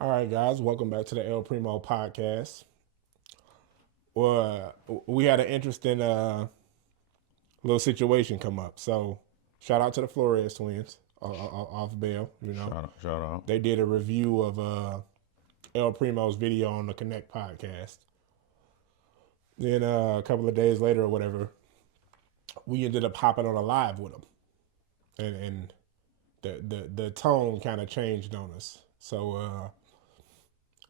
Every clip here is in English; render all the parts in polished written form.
All right, guys, welcome back to the El Primo podcast. Well, we had an interesting little situation come up. So, shout out to the Flores twins off bail. Shout out. They did a review of El Primo's video on the Connect podcast. Then a couple of days later or whatever, we ended up hopping on a live with them, and the tone kind of changed on us. So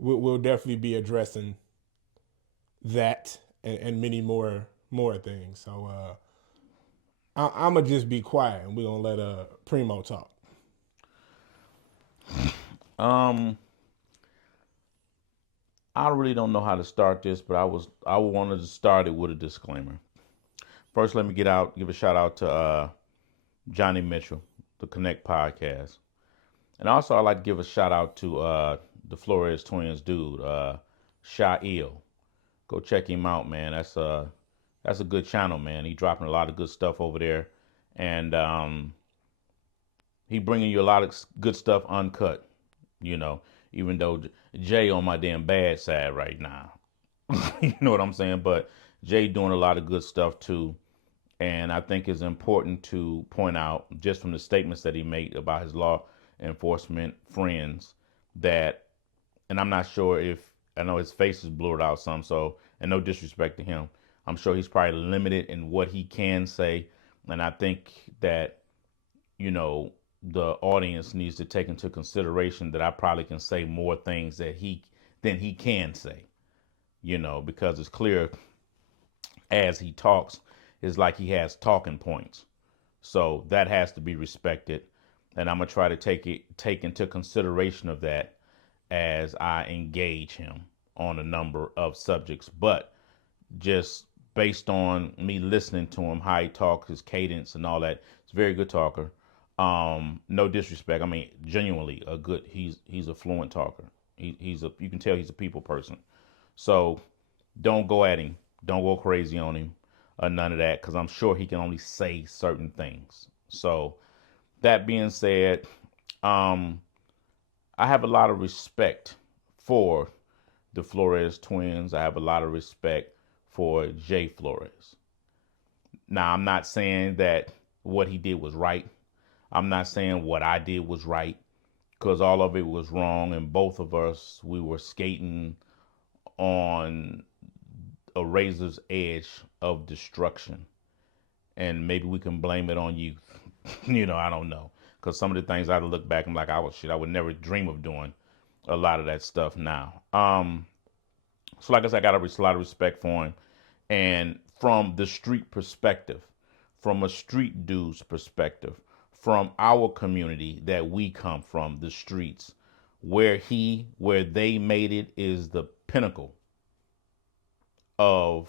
we'll definitely be addressing that and many more things. So I'm gonna just be quiet and we're gonna let Primo talk. Um, I really don't know how to start this, but I wanted to start it with a disclaimer. First, let me give a shout out to Johnny Mitchell, the Connect podcast, and also I'd like to give a shout out to the Flores twins dude, Shail. Go check him out, man. That's a good channel, man. He dropping a lot of good stuff over there, and he bringing you a lot of good stuff uncut. You know, even though Jay on my damn bad side right now. You know what I'm saying? But Jay doing a lot of good stuff too. And I think it's important to point out, just from the statements that he made about his law enforcement friends, that, and I'm not sure if, I know his face is blurred out some, so, and no disrespect to him, I'm sure he's probably limited in what he can say. And I think that, you know, the audience needs to take into consideration that I probably can say more things than he can say, because it's clear as he talks, it's like he has talking points. So that has to be respected. And I'm gonna try to take into consideration of that as I engage him on a number of subjects. But just based on me listening to him, how he talks, his cadence and all that, he's a very good talker. No disrespect. I mean, genuinely a good. He's a fluent talker. He's a. You can tell he's a people person. So don't go at him. Don't go crazy on him. None of that, because I'm sure he can only say certain things. So that being said, um, I have a lot of respect for the Flores twins. I have a lot of respect for Jay Flores. Now, I'm not saying that what he did was right. I'm not saying what I did was right, because all of it was wrong, and both of us, we were skating on a razor's edge of destruction. And maybe we can blame it on youth. I don't know. Because some of the things I look back, I'm like, I would never dream of doing a lot of that stuff now. So like I said, I got a lot of respect for him. And from the street perspective, from a street dude's perspective, from our community that we come from, the streets, where they made it is the pinnacle of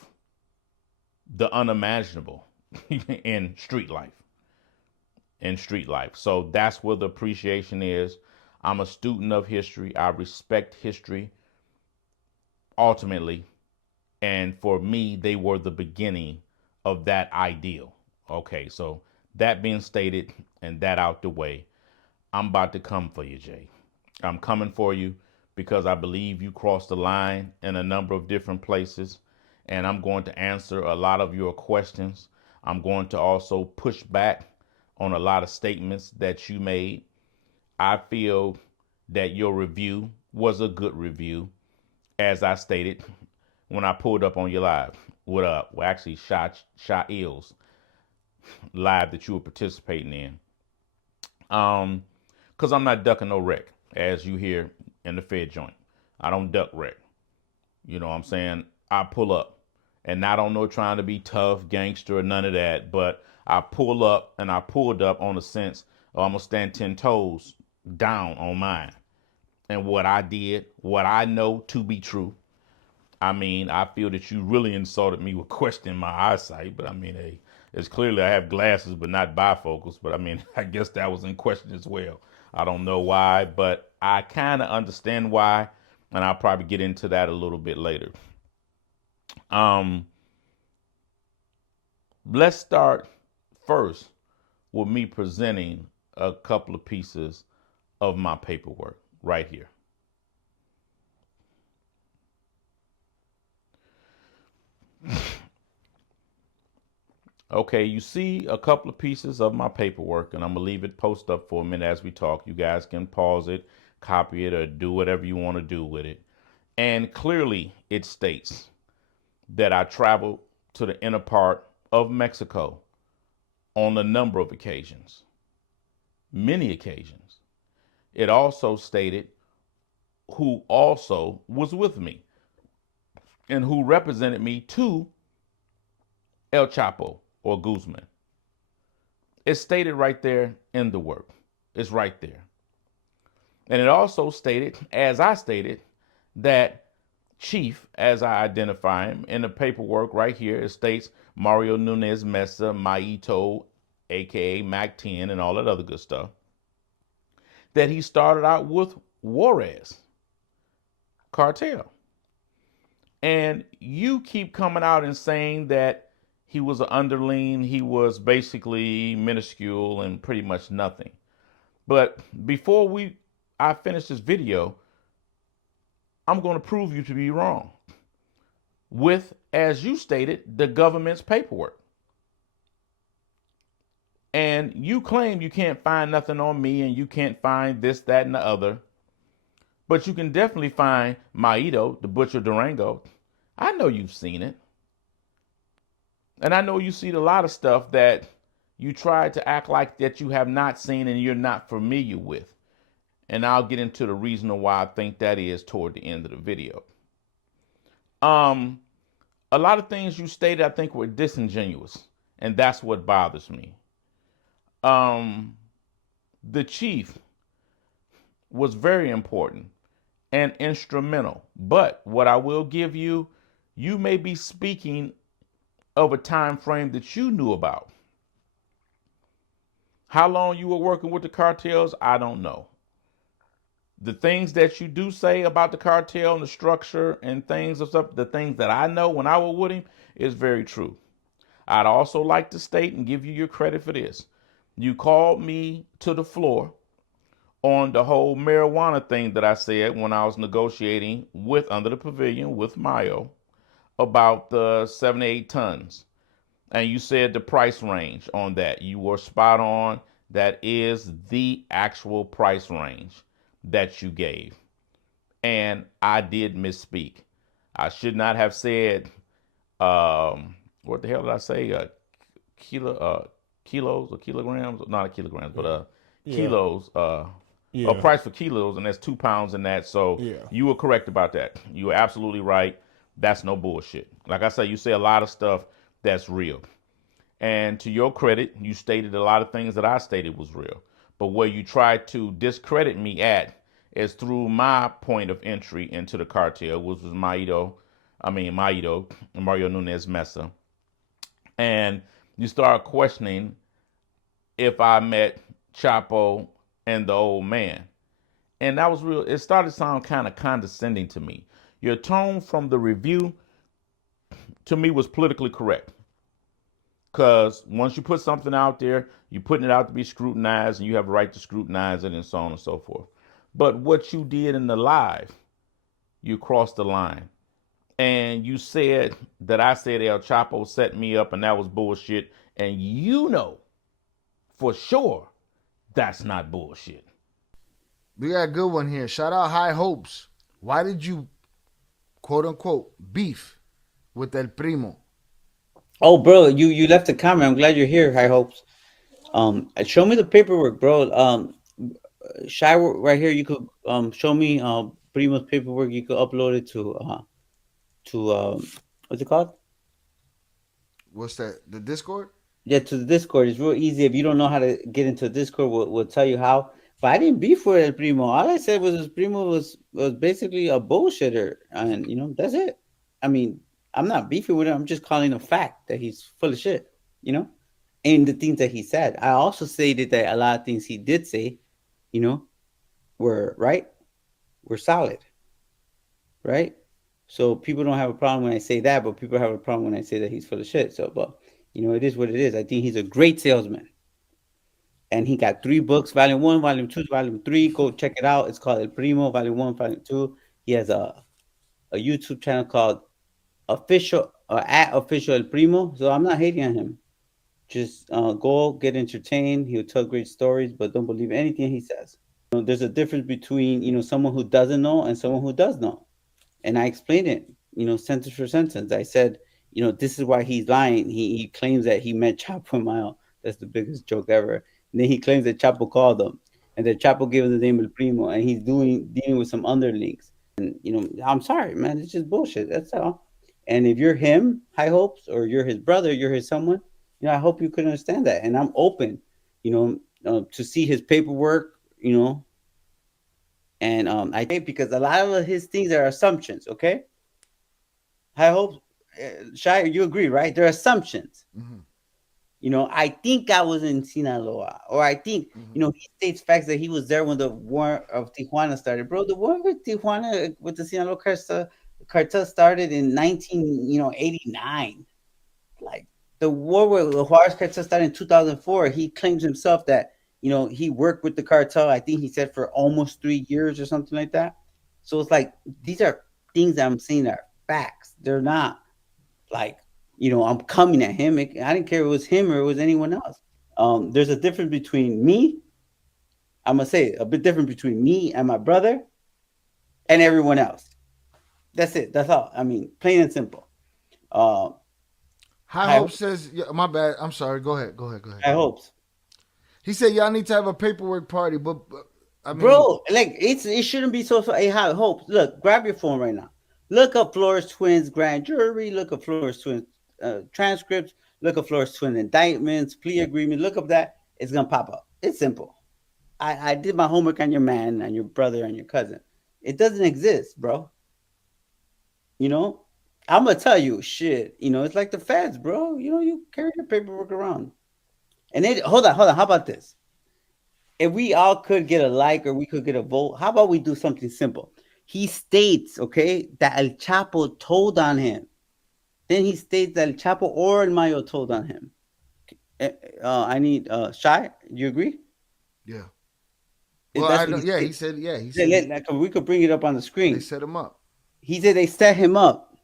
the unimaginable in street life. In street life. So that's where the appreciation is. I'm a student of history. I respect history ultimately. And for me, they were the beginning of that ideal. Okay, so that being stated and that out the way, I'm about to come for you, Jay. I'm coming for you because I believe you crossed the line in a number of different places. And I'm going to answer a lot of your questions. I'm going to also push back on a lot of statements that you made. I feel that your review was a good review, as I stated when I pulled up on your live. What up? Well, actually, shot ills live that you were participating in. Because I'm not ducking no wreck, as you hear in the Fed joint. I don't duck wreck. You know what I'm saying? I pull up. And not on no trying to be tough, gangster, or none of that. But I pull up and I pulled up on the sense of I'm going to stand 10 toes down on mine. And what I did, what I know to be true. I mean, I feel that you really insulted me with questioning my eyesight. But I mean, hey, it's clearly I have glasses, but not bifocals. But I mean, I guess that was in question as well. I don't know why, but I kind of understand why. And I'll probably get into that a little bit later. Um, let's start first with me presenting a couple of pieces of my paperwork right here. Okay, you see a couple of pieces of my paperwork, and I'm gonna leave it post up for a minute as we talk. You guys can pause it, copy it, or do whatever you want to do with it. And clearly, it states that I traveled to the inner part of Mexico on a number of occasions, many occasions. It also stated who also was with me and who represented me to El Chapo or Guzman. It's stated right there in the work. It's right there. And it also stated, as I stated, that Chief, as I identify him in the paperwork right here, it states Mario Nunez Mesa, Maito, aka Mac 10, and all that other good stuff, that he started out with Juarez cartel. And you keep coming out and saying that he was an underling, he was basically minuscule and pretty much nothing. But before I finish this video, I'm going to prove you to be wrong with, as you stated, the government's paperwork. And you claim you can't find nothing on me and you can't find this, that, and the other. But you can definitely find Maito, the Butcher Durango. I know you've seen it. And I know you see a lot of stuff that you try to act like that you have not seen and you're not familiar with. And I'll get into the reason why I think that is toward the end of the video. A lot of things you stated I think were disingenuous, and that's what bothers me. The chief was very important and instrumental, but what I will give you, you may be speaking of a time frame that you knew about. How long you were working with the cartels, I don't know. The things that you do say about the cartel and the structure and things of stuff, the things that I know when I was with him is very true. I'd also like to state and give you your credit for this. You called me to the floor on the whole marijuana thing that I said when I was negotiating with Under the Pavilion with Mayo about the 7 to 8 tons. And you said the price range on that. You were spot on. That is the actual price range that you gave. And I did misspeak. I should not have said, what the hell did I say? Kilos or kilograms? Not kilograms, but Yeah. kilos. A Yeah. price for kilos, and that's 2 pounds in that. So Yeah. you were correct about that. You were absolutely right. That's no bullshit. Like I say, you say a lot of stuff that's real. And to your credit, you stated a lot of things that I stated was real. But where you tried to discredit me at is through my point of entry into the cartel, which was Maito, Mario Nunez Mesa. And you start questioning if I met Chapo and the old man. And that was real. It started to sound kind of condescending to me. Your tone from the review to me was politically correct. Because once you put something out there, you're putting it out to be scrutinized, and you have a right to scrutinize it, and so on and so forth. But what you did in the live, you crossed the line. And you said that I said El Chapo set me up, and that was bullshit. And you know for sure that's not bullshit. We got a good one here. Shout out High Hopes. Why did you, quote unquote, beef with El Primo? Oh, bro, you left a comment. I'm glad you're here. High hopes. Show me the paperwork, bro. Shy right here. You could show me Primo's paperwork. You could upload it to what's it called? What's that? The Discord? Yeah, to the Discord. It's real easy. If you don't know how to get into Discord, we'll tell you how. But I didn't beef with El Primo. All I said was his Primo was basically a bullshitter, and that's it. I mean, I'm not beefing with him. I'm just calling a fact that he's full of shit. And the things that he said. I also stated that a lot of things he did say, you know, were right, were solid, right? So people don't have a problem when I say that, but people have a problem when I say that he's full of shit. So, but it is what it is. I think he's a great salesman. And he got 3 books, Volume 1, Volume 2, Volume 3. Go check it out. It's called El Primo, Volume 1, Volume 2. He has a YouTube channel called Official or at Official El Primo. So I'm not hating on him. Just go get entertained. He'll tell great stories, but don't believe anything he says. There's a difference between someone who doesn't know and someone who does know. And I explained it, sentence for sentence. I said, this is why he's lying. He claims that he met Chapo and Mile. That's the biggest joke ever. And then he claims that Chapo called him, and that Chapo gave him the name El Primo, and he's dealing with some underlings. And I'm sorry, man, it's just bullshit. That's all. And if you're him, High Hopes, or you're his brother, you're his someone, I hope you could understand that. And I'm open, to see his paperwork, and I think because a lot of his things are assumptions. Okay, I hope, Shire, you agree, right? They're assumptions. I think I was in Sinaloa, or I think he states facts that he was there when the war of Tijuana started. Bro, the war with Tijuana with the Sinaloa cartel started in 1989. Like the war with the Juarez cartel started in 2004. He claims himself that he worked with the cartel. I think he said for almost 3 years or something like that. So it's like these are things that I'm saying are facts. They're not like I'm coming at him. I didn't care if it was him or it was anyone else. There's a difference between me. I'm gonna say it, a bit different between me and my brother and everyone else. That's it. That's all. I mean, plain and simple. High Hope says, yeah, my bad. I'm sorry. Go ahead. High Hopes. He said y'all need to have a paperwork party, but I mean, bro, like it shouldn't be so. Hey, High Hopes, look, grab your phone right now. Look up Flores Twins grand jury. Look up Flores Twins transcripts. Look up Flores Twin indictments, plea agreement. Look up that. It's gonna pop up. It's simple. I did my homework on your man and your brother and your cousin. It doesn't exist, bro. I'm gonna tell you, shit. It's like the feds, bro. You carry your paperwork around. And then hold on. How about this? If we all could get a like or we could get a vote, how about we do something simple? He states, okay, that El Chapo told on him. Then he states that El Chapo or El Mayo told on him. I need Shy. Do you agree? Yeah. Well, he said, we could bring it up on the screen. They set him up. He said they set him up.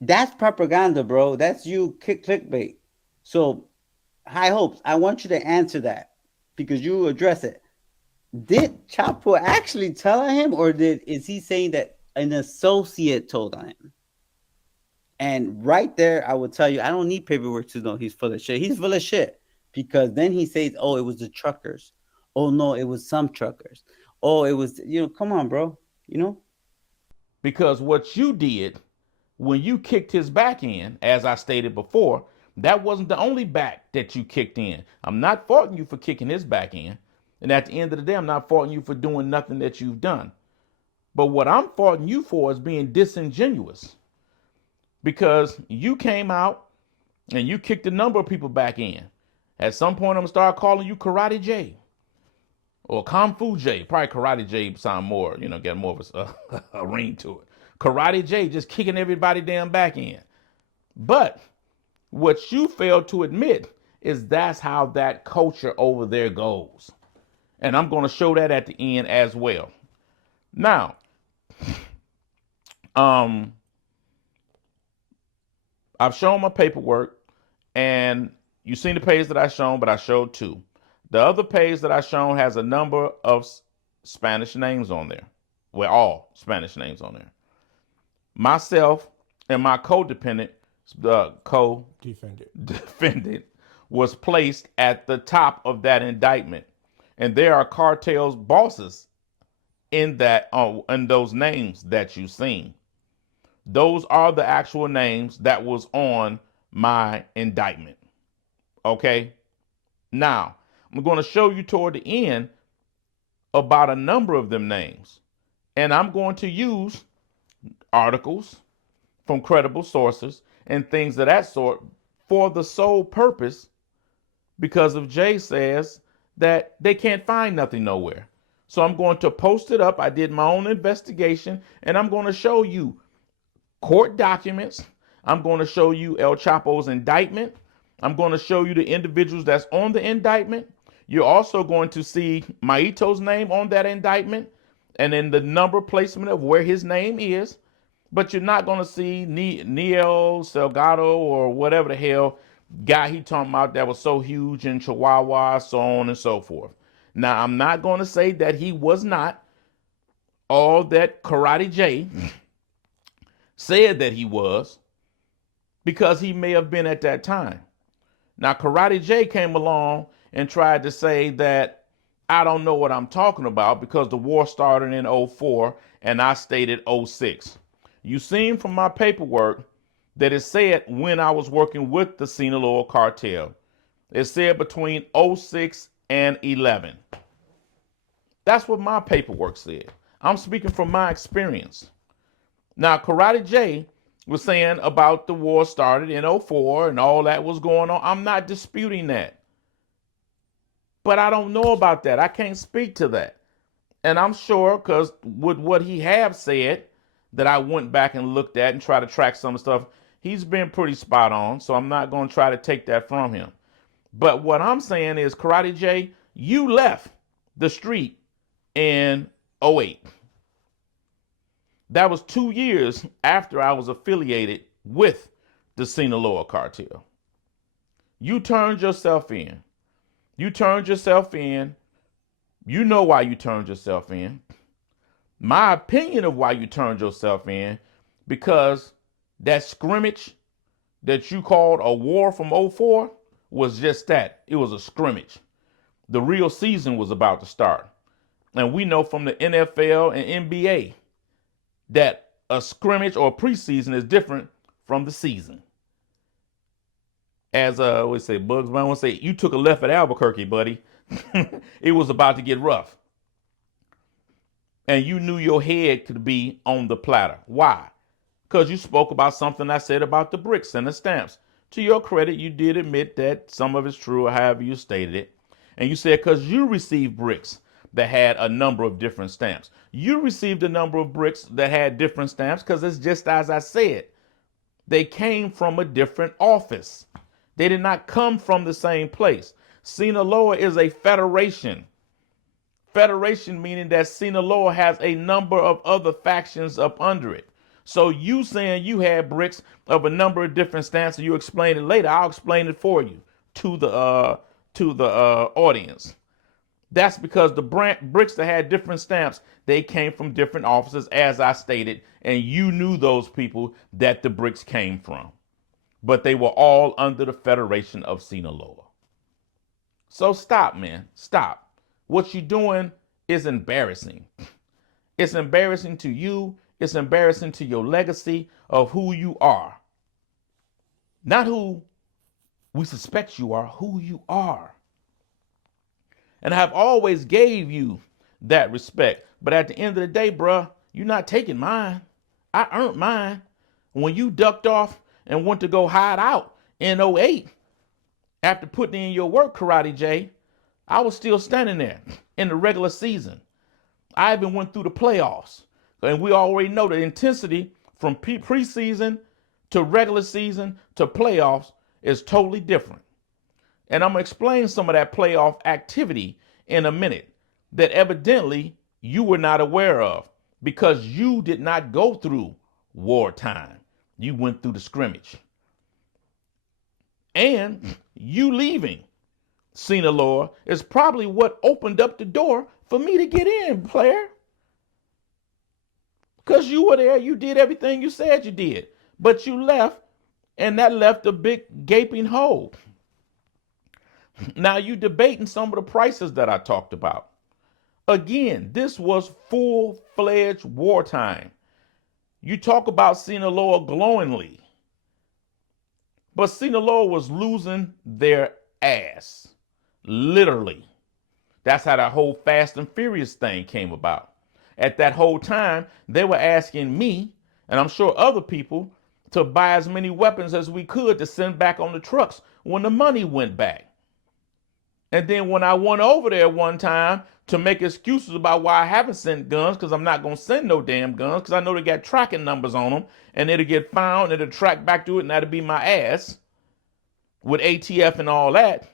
That's propaganda, bro. That's you clickbait. So, High Hopes, I want you to answer that because you address it. Did Chapo actually tell on him, or is he saying that an associate told on him? And right there, I would tell you, I don't need paperwork to know he's full of shit. He's full of shit because then he says, "Oh, it was the truckers. Oh no, it was some truckers. Oh, it was come on, bro. Because what you did when you kicked his back in, as I stated before, that wasn't the only back that you kicked in. I'm not faulting you for kicking his back in. And at the end of the day, I'm not faulting you for doing nothing that you've done. But what I'm faulting you for is being disingenuous. Because you came out and you kicked a number of people back in. At some point, I'm going to start calling you Karate J. Or Kung Fu J. Probably Karate J sound more, get more of a ring to it. Karate J just kicking everybody damn back in. But what you fail to admit is that's how that culture over there goes. And I'm going to show that at the end as well. Now, I've shown my paperwork, and you've seen the page that I shown, but I showed two. The other page that I shown has a number of Spanish names on there. Well, all Spanish names on there. Myself and my co-defendant was placed at the top of that indictment. And there are cartels bosses in those names that you've seen. Those are the actual names that was on my indictment. Okay? Now, I'm going to show you toward the end about a number of them names. And I'm going to use articles from credible sources and things of that sort for the sole purpose because of Jay says that they can't find nothing nowhere. So I'm going to post it up. I did my own investigation, and I'm going to show you court documents. I'm going to show you El Chapo's indictment. I'm going to show you the individuals that's on the indictment. You're also going to see Maito's name on that indictment and then the number placement of where his name is. But you're not going to see Niel Salgado or whatever the hell guy he talking about that was so huge in Chihuahua, so on and so forth. Now, I'm not going to say that he was not all that Karate Jay said that he was, because he may have been at that time. Now, Karate Jay came along and tried to say that I don't know what I'm talking about because the war started in '04 and I stated '06. You seen from my paperwork that it said when I was working with the Sinaloa cartel. It said between '06 and '11. That's what my paperwork said. I'm speaking from my experience. Now, Karate Jay was saying about the war started in '04 and all that was going on. I'm not disputing that. But I don't know about that. I can't speak to that. And I'm sure, because with what he have said, that I went back and looked at and tried to track some stuff, he's been pretty spot on. So I'm not going to try to take that from him. But what I'm saying is, Karate Jay, you left the street in '08. That was 2 years after I was affiliated with the Sinaloa cartel. You turned yourself in. You turned yourself in. You know why you turned yourself in. My opinion of why you turned yourself in, because that scrimmage that you called a war from '04 was just that. It was a scrimmage. The real season was about to start. And we know from the NFL and NBA that a scrimmage or preseason is different from the season. As we say, Bugs Bunny would say, you took a left at Albuquerque, buddy. It was about to get rough. And you knew your head could be on the platter. Why? Because you spoke about something I said about the bricks and the stamps. To your credit, you did admit that some of it's true, or however you stated it. And you said because you received bricks that had a number of different stamps. You received a number of bricks that had different stamps because it's just as I said. They came from a different office. They did not come from the same place. Sinaloa is a federation. Federation meaning that Sinaloa has a number of other factions up under it. So you saying you had bricks of a number of different stamps, and you explain it later, I'll explain it for you to the audience. That's because the bricks that had different stamps, they came from different offices, as I stated, and you knew those people that the bricks came from. But they were all under the Federation of Sinaloa. So stop, man. Stop. What you're doing is embarrassing. It's embarrassing to you. It's embarrassing to your legacy of who you are. Not who we suspect you are, who you are. And I've always gave you that respect. But at the end of the day, bruh, you're not taking mine. I earned mine. When you ducked off and went to go hide out in '08, after putting in your work, Karate Jay, I was still standing there in the regular season. I even went through the playoffs. And we already know the intensity from preseason to regular season to playoffs is totally different. And I'm going to explain some of that playoff activity in a minute that evidently you were not aware of because you did not go through wartime. You went through the scrimmage. And you leaving Sinaloa is probably what opened up the door for me to get in, player. Because you were there, you did everything you said you did. But you left, and that left a big gaping hole. Now you debating some of the prices that I talked about. Again, this was full-fledged wartime. You talk about Sinaloa glowingly. But Sinaloa was losing their ass. Literally. That's how that whole Fast and Furious thing came about. At that whole time, they were asking me, and I'm sure other people, to buy as many weapons as we could to send back on the trucks when the money went back. And then when I went over there one time to make excuses about why I haven't sent guns, because I'm not going to send no damn guns, because I know they got tracking numbers on them, and it'll get found, and it'll track back to it, and that'll be my ass with ATF and all that.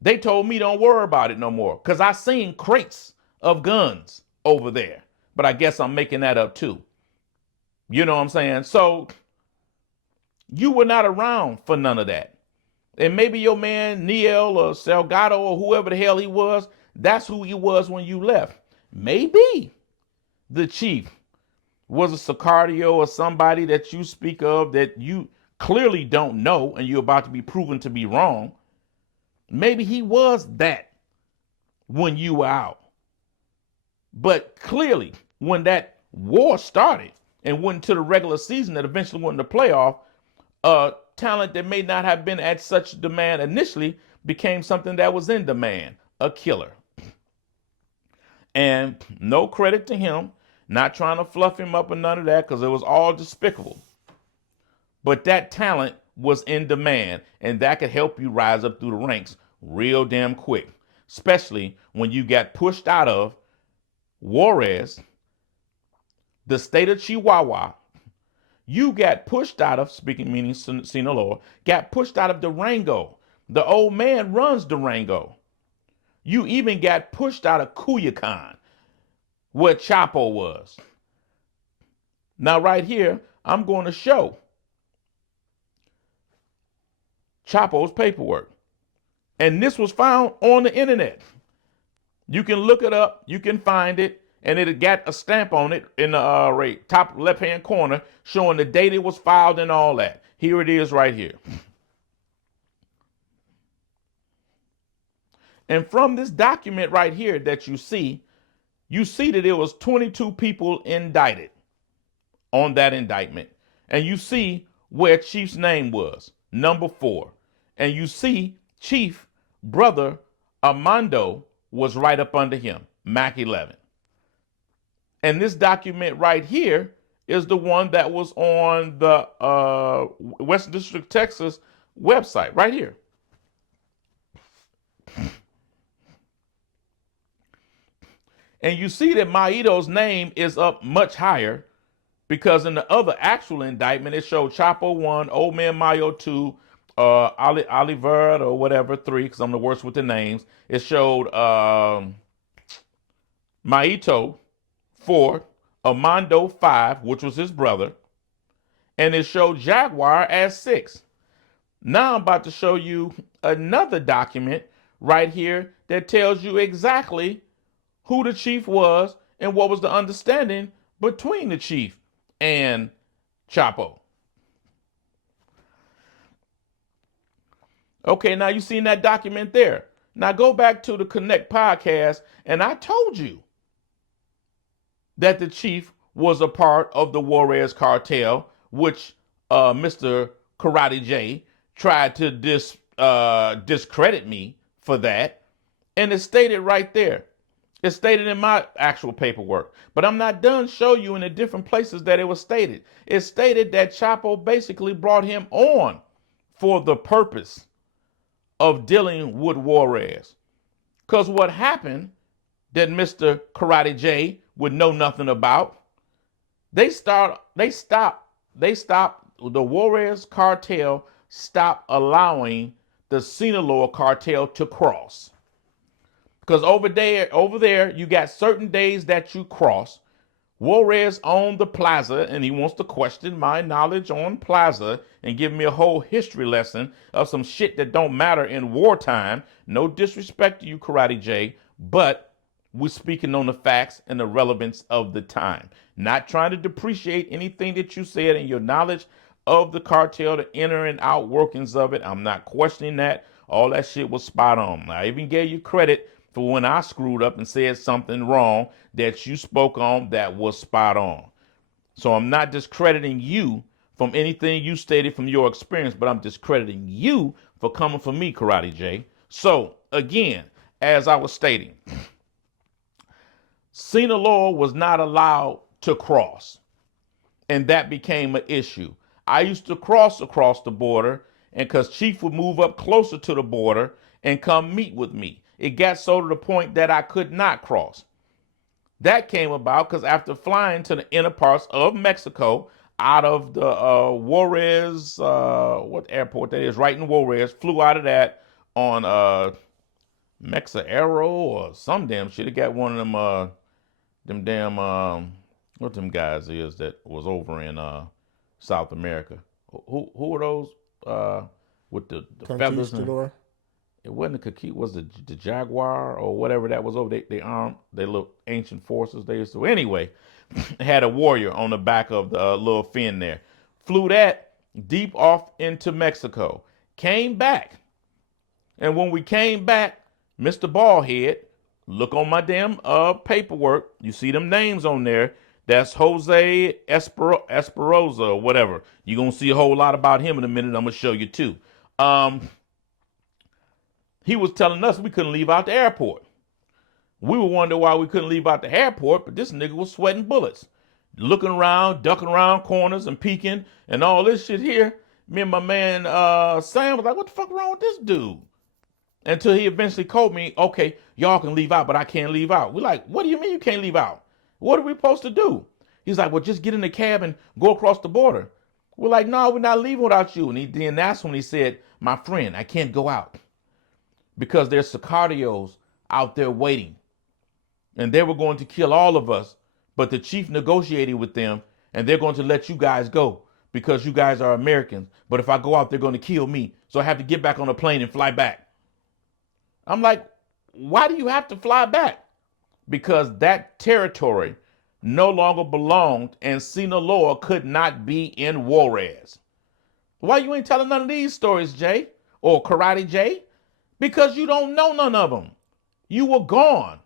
They told me don't worry about it no more, because I seen crates of guns over there. But I guess I'm making that up too. You know what I'm saying? So you were not around for none of that. And maybe your man Neil or Salgado or whoever the hell he was, that's who he was when you left. Maybe the chief was a Sicario or somebody that you speak of that you clearly don't know and you're about to be proven to be wrong. Maybe he was that when you were out. But clearly, when that war started and went to the regular season that eventually went into playoff, talent that may not have been at such demand initially became something that was in demand, a killer. And no credit to him, not trying to fluff him up or none of that, because it was all despicable. But that talent was in demand, and that could help you rise up through the ranks real damn quick, especially when you got pushed out of Juarez, the state of Chihuahua. You got pushed out of, speaking meaning Sinaloa, got pushed out of Durango. The old man runs Durango. You even got pushed out of Culiacan, where Chapo was. Now, right here, I'm going to show Chapo's paperwork. And this was found on the internet. You can look it up, you can find it, and it got a stamp on it in the top left-hand corner showing the date it was filed and all that. Here it is right here. And from this document right here that you see that it was 22 people indicted on that indictment. And you see where Chief's name was, number 4. And you see Chief brother Armando was right up under him, Mac 11. And this document right here is the one that was on the Western District, Texas website, right here. And you see that Maito's name is up much higher because in the other actual indictment, it showed Chapo 1, Old Man Mayo 2, Oliver or whatever 3, because I'm the worst with the names. It showed Maito 4, Armando 5, which was his brother, and it showed Jaguar as 6. Now I'm about to show you another document right here that tells you exactly who the chief was and what was the understanding between the chief and Chapo. Okay, now you seen that document there. Now go back to the Connect podcast, and I told you that the chief was a part of the Juarez cartel, which Mr. Karate Jay tried to discredit me for that. And it's stated right there. It's stated in my actual paperwork. But I'm not done showing you in the different places that it was stated. It's stated that Chapo basically brought him on for the purpose of dealing with Juarez. Because what happened that Mr. Karate Jay would know nothing about, they stopped the Juarez cartel stopped allowing the Sinaloa cartel to cross. Because over there, you got certain days that you cross. Juarez owned the plaza, and he wants to question my knowledge on plaza and give me a whole history lesson of some shit that don't matter in wartime. No disrespect to you, Karate Jay, but we're speaking on the facts and the relevance of the time. Not trying to depreciate anything that you said and your knowledge of the cartel, the inner and out workings of it. I'm not questioning that. All that shit was spot on. I even gave you credit for when I screwed up and said something wrong that you spoke on that was spot on. So I'm not discrediting you from anything you stated from your experience, but I'm discrediting you for coming for me, Karate Jay. So again, as I was stating, Sinaloa was not allowed to cross, and that became an issue. I used to cross across the border, and because Chief would move up closer to the border and come meet with me. It got so to the point that I could not cross. That came about because after flying to the inner parts of Mexico, out of the Juarez, what airport that is, right in Juarez, flew out of that on Mexaero or some damn shit. It got one of them damn, what them guys is that was over in South America. Who are those with the feathers. Conquistador. It wasn't the Kiki, was the Jaguar or whatever that was over. They armed, they little ancient forces they used to. Anyway, had a warrior on the back of the little fin there. Flew that deep off into Mexico. Came back. And when we came back, Mr. Ballhead, look on my damn paperwork. You see them names on there. That's Jose Esperoza or whatever. You're going to see a whole lot about him in a minute. I'm going to show you too. He was telling us we couldn't leave out the airport. We were wondering why we couldn't leave out the airport, but this nigga was sweating bullets. Looking around, ducking around corners and peeking and all this shit here. Me and my man Sam was like, what the fuck wrong with this dude? Until he eventually told me, okay, y'all can leave out, but I can't leave out. We're like, what do you mean you can't leave out? What are we supposed to do? He's like, well, just get in the cab and go across the border. We're like, no, we're not leaving without you. And then that's when he said, my friend, I can't go out because there's Sicarios out there waiting. And they were going to kill all of us, but the chief negotiated with them, and they're going to let you guys go because you guys are Americans. But if I go out, they're going to kill me. So I have to get back on a plane and fly back. I'm like, why do you have to fly back? Because that territory no longer belonged, and Sinaloa could not be in Juarez. Why you ain't telling none of these stories, Jay? Or Karate Jay? Because you don't know none of them. You were gone.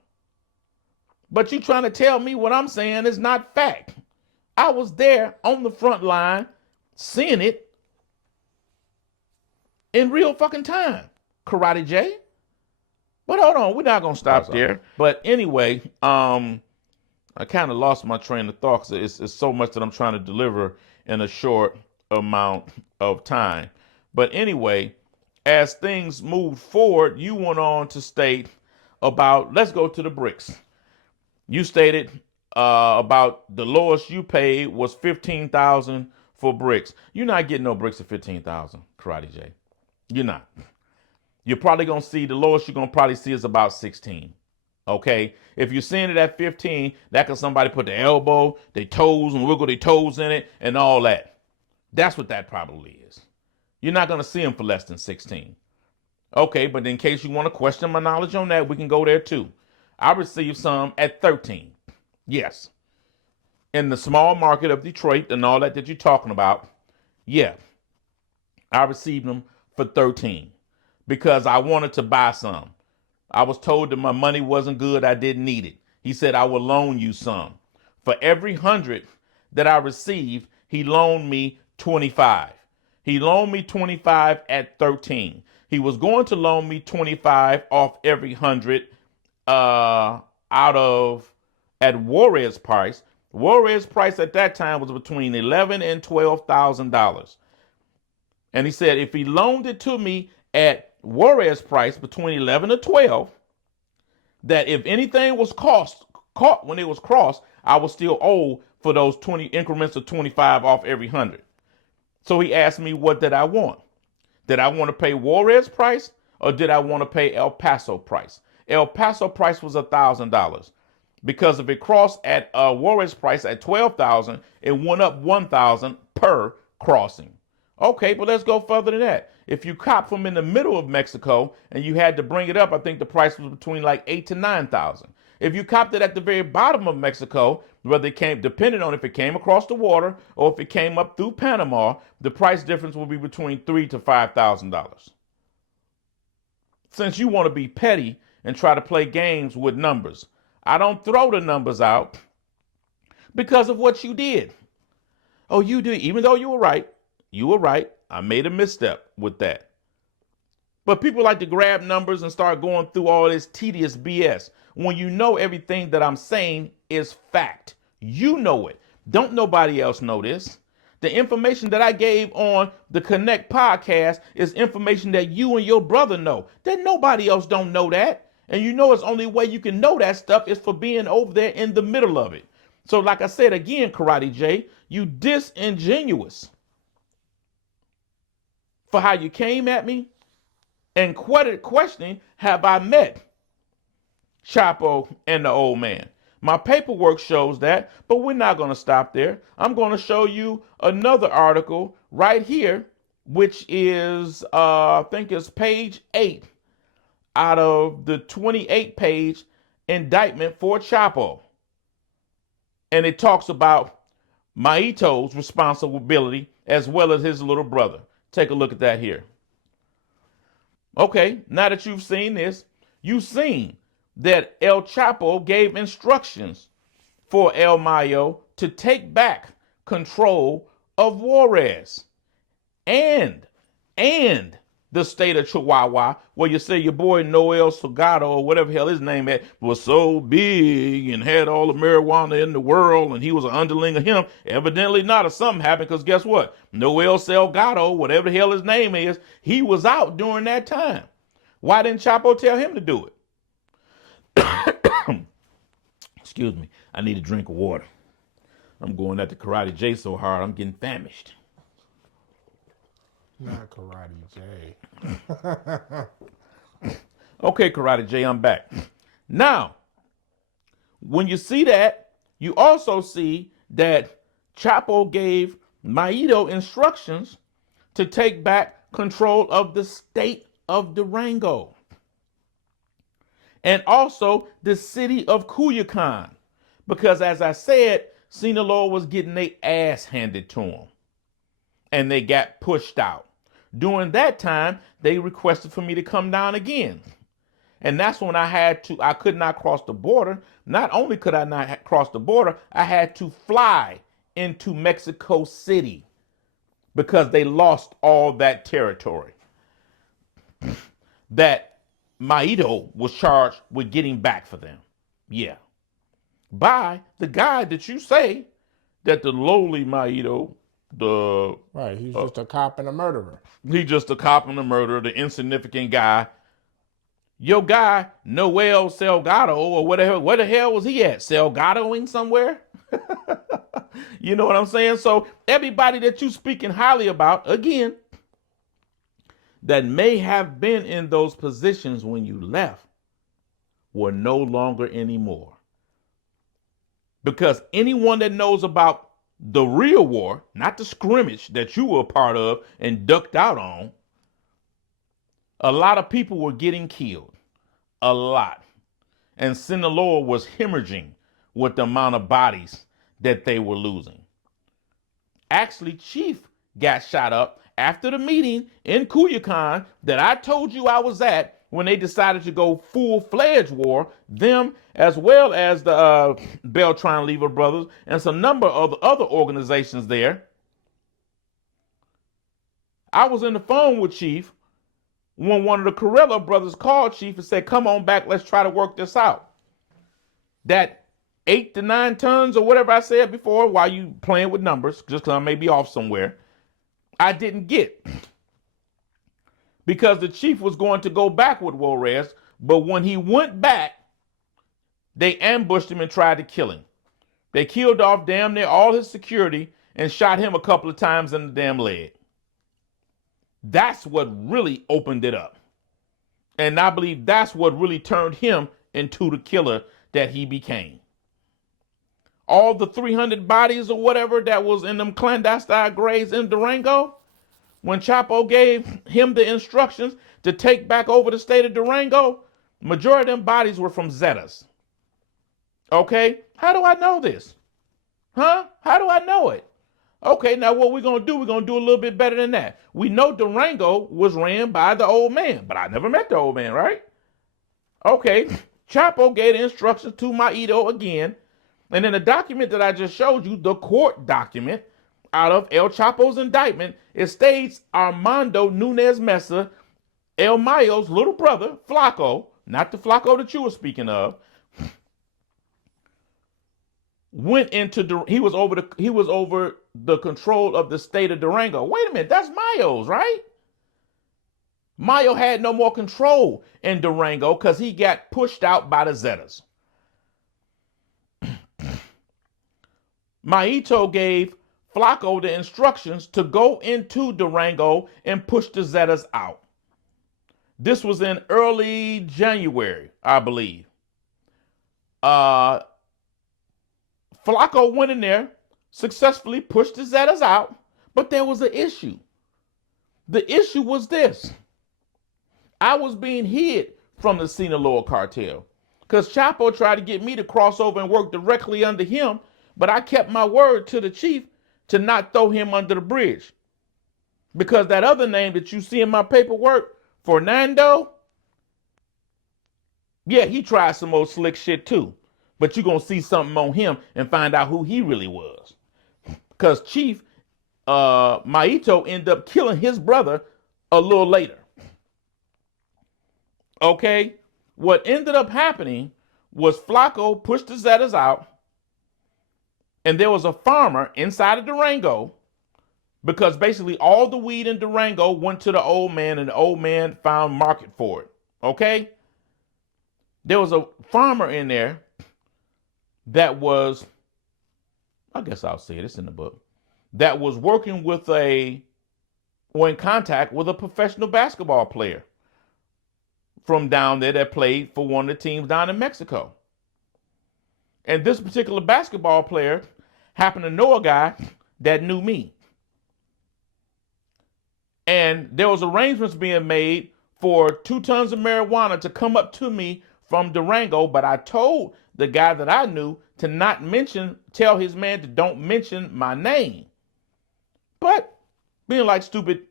But you trying to tell me what I'm saying is not fact. I was there on the front line, seeing it in real fucking time, Karate Jay. But hold on, we're not gonna stop there. But anyway, I kind of lost my train of thought because it's so much that I'm trying to deliver in a short amount of time. But anyway, as things moved forward, you went on to state about, let's go to the bricks. You stated about the lowest you paid was $15,000 for bricks. You're not getting no bricks at $15,000, Karate J. You're not. You're probably going to see, the lowest you're going to probably see is about 16. Okay? If you're seeing it at 15, that can somebody put their elbow, their toes, and wiggle their toes in it and all that. That's what that probably is. You're not going to see them for less than 16. Okay, but in case you want to question my knowledge on that, we can go there too. I received some at 13. Yes. In the small market of Detroit and all that you're talking about, yeah. I received them for 13 because I wanted to buy some. I was told that my money wasn't good. I didn't need it. He said, I will loan you some. For every 100 that I received, he loaned me 25. He loaned me 25 at 13. He was going to loan me 25 off every 100 out of at Juarez price. Juarez price at that time was between $11,000 and $12,000. And he said if he loaned it to me at Juarez price between 11 and 12, that if anything was caught when it was crossed, I was still owe for those 20 increments of 25 off every 100. So he asked me, what did I want? Did I want to pay Juarez price or did I want to pay El Paso price? El Paso price was $1,000 because if it crossed at Juarez price at $12,000, it went up $1,000 per crossing. Okay, but let's go further than that. If you cop from in the middle of Mexico and you had to bring it up, I think the price was between like $8,000 to $9,000. If you copped it at the very bottom of Mexico, whether it came, depending on if it came across the water or if it came up through Panama, the price difference will be between $3,000 to $5,000. Since you want to be petty and try to play games with numbers, I don't throw the numbers out because of what you did. Oh, you did, even though you were right. You were right. I made a misstep with that. But people like to grab numbers and start going through all this tedious BS when you know everything that I'm saying is fact. You know it. Don't nobody else know this. The information that I gave on the Connect podcast is information that you and your brother know. That nobody else don't know that. And you know it's only way you can know that stuff is for being over there in the middle of it. So like I said again, Karate J, you disingenuous for how you came at me and questioning, have I met Chapo and the old man? My paperwork shows that, but we're not going to stop there. I'm going to show you another article right here which is, I think it's page 8 out of the 28-page indictment for Chapo. And it talks about Maito's responsibility as well as his little brother. Take a look at that here. Okay, now that you've seen this, you've seen that El Chapo gave instructions for El Mayo to take back control of Juarez and the state of Chihuahua, where you say your boy Noel Salgado or whatever hell his name was so big and had all the marijuana in the world and he was an underling of him. Evidently not, or something happened, because guess what? Noel Salgado, whatever the hell his name is, he was out during that time. Why didn't Chapo tell him to do it? Excuse me. I need a drink of water. I'm going at the Karate J so hard, I'm getting famished. Not Karate J. Okay, Karate J, I'm back. Now, when you see that, you also see that Chapo gave Maito instructions to take back control of the state of Durango and also the city of Culiacan, because as I said, Sinaloa was getting their ass handed to them and they got pushed out. During that time, they requested for me to come down again. And that's when I could not cross the border. Not only could I not cross the border, I had to fly into Mexico City because they lost all that territory that Maito was charged with getting back for them. Yeah. By the guy that you say that the lowly Maito, Right, he's just a cop and a murderer. He's just a cop and a murderer, the insignificant guy. Your guy, Noel Salgado, or where the hell was he at? Salgadoing somewhere? You know what I'm saying? So everybody that you speaking highly about, again, that may have been in those positions when you left, were no longer anymore. Because anyone that knows about the real war, not the scrimmage that you were a part of and ducked out on, a lot of people were getting killed. A lot. And Sinaloa was hemorrhaging with the amount of bodies that they were losing. Actually, Chief got shot up after the meeting in Culiacan that I told you I was at when they decided to go full-fledged war, them as well as the Beltran Lever brothers and some number of other organizations there. I was on the phone with Chief when one of the Corella brothers called Chief and said, come on back, let's try to work this out. That 8 to 9 tons or whatever I said before, while you playing with numbers, just because I may be off somewhere, I didn't get. Because the chief was going to go back with Juarez, but when he went back, they ambushed him and tried to kill him. They killed off damn near all his security and shot him a couple of times in the damn leg. That's what really opened it up. And I believe that's what really turned him into the killer that he became. All the 300 bodies or whatever that was in them clandestine graves in Durango, when Chapo gave him the instructions to take back over the state of Durango, majority of them bodies were from Zetas. Okay? How do I know this? Huh? How do I know it? Okay, now what we're going to do, we're going to do a little bit better than that. We know Durango was ran by the old man, but I never met the old man, right? Okay, Chapo gave the instructions to Maito again, and in the document that I just showed you, the court document, out of El Chapo's indictment, it states Armando Nunez Mesa, El Mayo's little brother, Flaco, not the Flaco that you were speaking of, he was over the control of the state of Durango. Wait a minute, that's Mayo's, right? Mayo had no more control in Durango because he got pushed out by the Zetas. Maito gave Flaco the instructions to go into Durango and push the Zetas out. This was in early January, I believe. Flaco went in there, successfully pushed the Zetas out, but there was an issue. The issue was this. I was being hid from the Sinaloa cartel because Chapo tried to get me to cross over and work directly under him, but I kept my word to the chief to not throw him under the bridge. Because that other name that you see in my paperwork, Fernando, yeah, he tried some old slick shit too. But you're going to see something on him and find out who he really was. Because Chief Maito ended up killing his brother a little later. Okay? What ended up happening was Flacco pushed the Zetas out, and there was a farmer inside of Durango, because basically all the weed in Durango went to the old man, and the old man found market for it. Okay? There was a farmer in there that was, I guess I'll say it, it's in the book, that was working with or in contact with a professional basketball player from down there that played for one of the teams down in Mexico. And this particular basketball player happened to know a guy that knew me. And there was arrangements being made for 2 tons of marijuana to come up to me from Durango, but I told the guy that I knew to not tell his man to don't mention my name. But being like stupid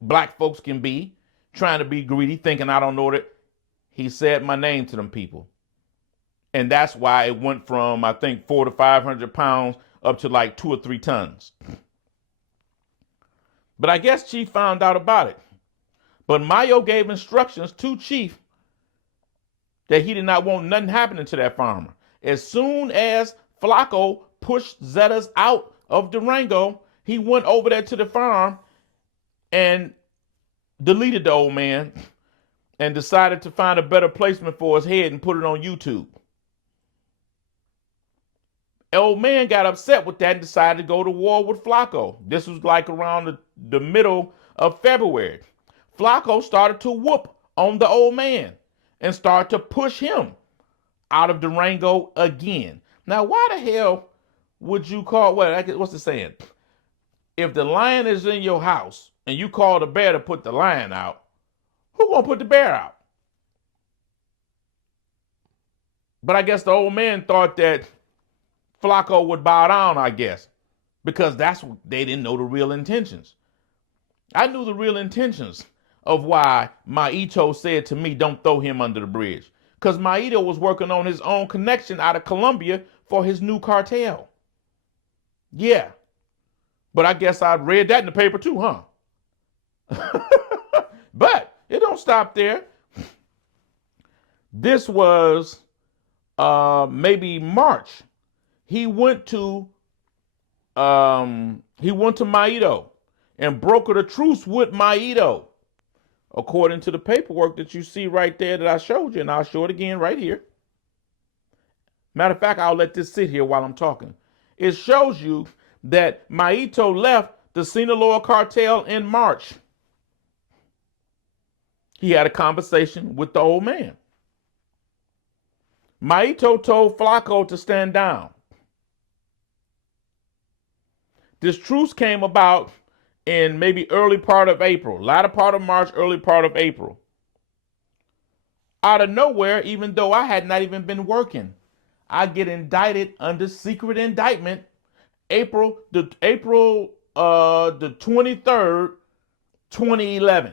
black folks can be, trying to be greedy, thinking I don't know it, he said my name to them people. And that's why it went from, I think, 400 to 500 pounds up to like 2 or 3 tons. But I guess Chief found out about it. But Mayo gave instructions to Chief that he did not want nothing happening to that farmer. As soon as Flacco pushed Zetas out of Durango, he went over there to the farm and deleted the old man and decided to find a better placement for his head and put it on YouTube. The old man got upset with that and decided to go to war with Flacco. This was like around the middle of February. Flacco started to whoop on the old man and started to push him out of Durango again. Now, why the hell would you call, what's the saying? If the lion is in your house and you call the bear to put the lion out, who gonna put the bear out? But I guess the old man thought that Flacco would bow down, I guess, because they didn't know the real intentions. I knew the real intentions of why Maito said to me, don't throw him under the bridge. Because Maito was working on his own connection out of Colombia for his new cartel. Yeah. But I guess I read that in the paper too, huh? But it don't stop there. This was maybe March. He went to Maito and brokered a truce with Maito, according to the paperwork that you see right there that I showed you, and I'll show it again right here. Matter of fact, I'll let this sit here while I'm talking. It shows you that Maito left the Sinaloa cartel in March. He had a conversation with the old man. Maito told Flacco to stand down. This truce came about in maybe early part of April, latter part of March, early part of April. Out of nowhere, even though I had not even been working, I get indicted under secret indictment April the 23rd, 2011.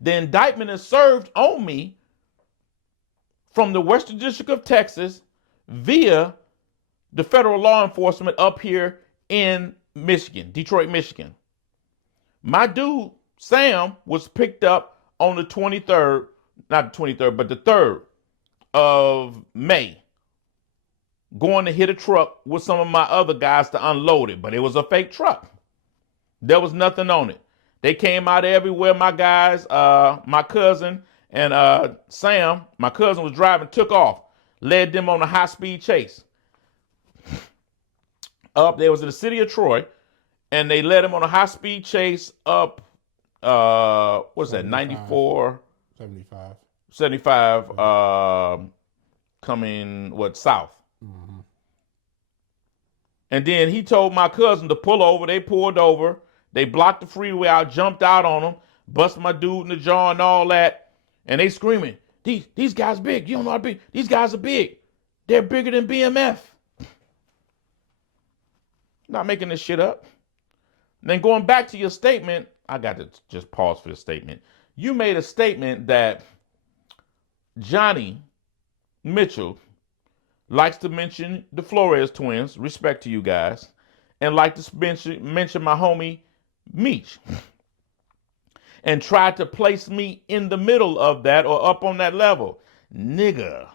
The indictment is served on me from the Western District of Texas via the federal law enforcement up here in Michigan, Detroit, Michigan. My dude, Sam, was picked up on the 23rd, not the 23rd, but the 3rd of May, going to hit a truck with some of my other guys to unload it, but it was a fake truck. There was nothing on it. They came out everywhere, my guys, my cousin and Sam, my cousin was driving, took off, led them on a high-speed chase. Up there was in the city of Troy, and they led him on a high-speed chase up, what's that, 94? 75. 75, coming, south. And then he told my cousin to pull over. They pulled over. They blocked the freeway. I jumped out on them, bust my dude in the jaw and all that. And they screaming, these guys big. You don't know how big. These guys are big. They're bigger than BMF. Not making this shit up. Then going back to your statement, I got to just pause for the statement. You made a statement that Johnny Mitchell likes to mention the Flores twins, respect to you guys, and like to mention my homie Meech, and tried to place me in the middle of that or up on that level. Nigga,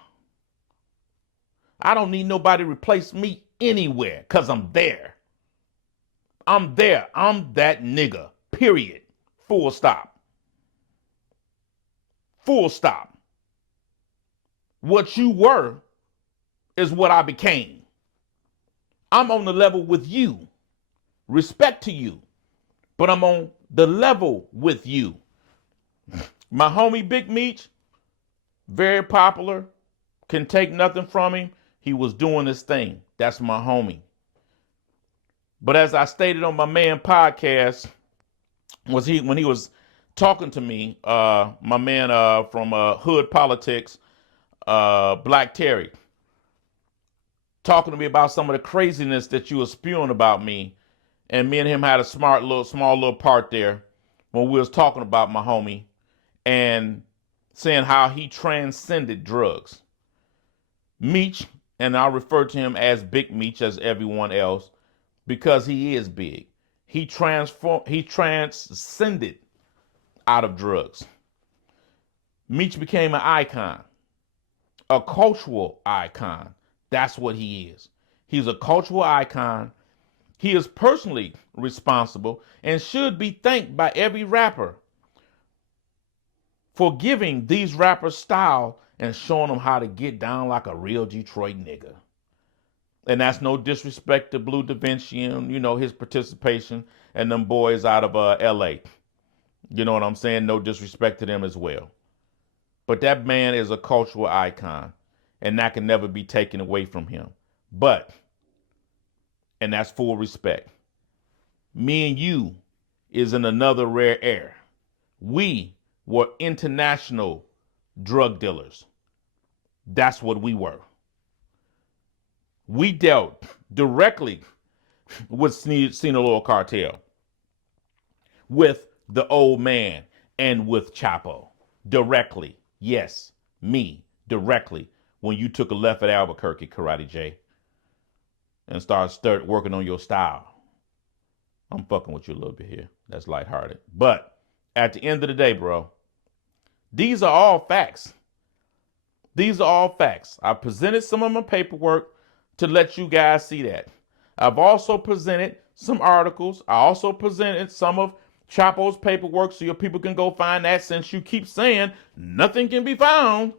I don't need nobody to replace me anywhere because I'm there. I'm there. I'm that nigga. Period. Full stop. Full stop. What you were is what I became. I'm on the level with you. Respect to you. But I'm on the level with you. My homie Big Meech, very popular. Can take nothing from him. He was doing his thing. That's my homie. But as I stated on my man podcast, when he was talking to me, my man from Hood Politics, Black Terry, talking to me about some of the craziness that you were spewing about me, and me and him had a small little part there when we was talking about my homie and saying how he transcended drugs. Meech, and I'll refer to him as Big Meech as everyone else, because he is big. He transcended out of drugs. Meech became an icon, a cultural icon. That's what he is. He's a cultural icon. He is personally responsible and should be thanked by every rapper for giving these rappers style and showing them how to get down like a real Detroit nigga. And that's no disrespect to Blue Da Vinci and, his participation and them boys out of L.A. You know what I'm saying? No disrespect to them as well. But that man is a cultural icon, and that can never be taken away from him. But, and that's full respect, me and you is in another rare air. We were international drug dealers. That's what we were. We dealt directly with Sinaloa cartel, with the old man, and with Chapo. Directly. Yes, me, directly. When you took a left at Albuquerque, Karate J, and started working on your style. I'm fucking with you a little bit here. That's lighthearted. But at the end of the day, bro, these are all facts. These are all facts. I presented some of my paperwork to let you guys see that. I've also presented some articles. I also presented some of Chapo's paperwork so your people can go find that, since you keep saying nothing can be found.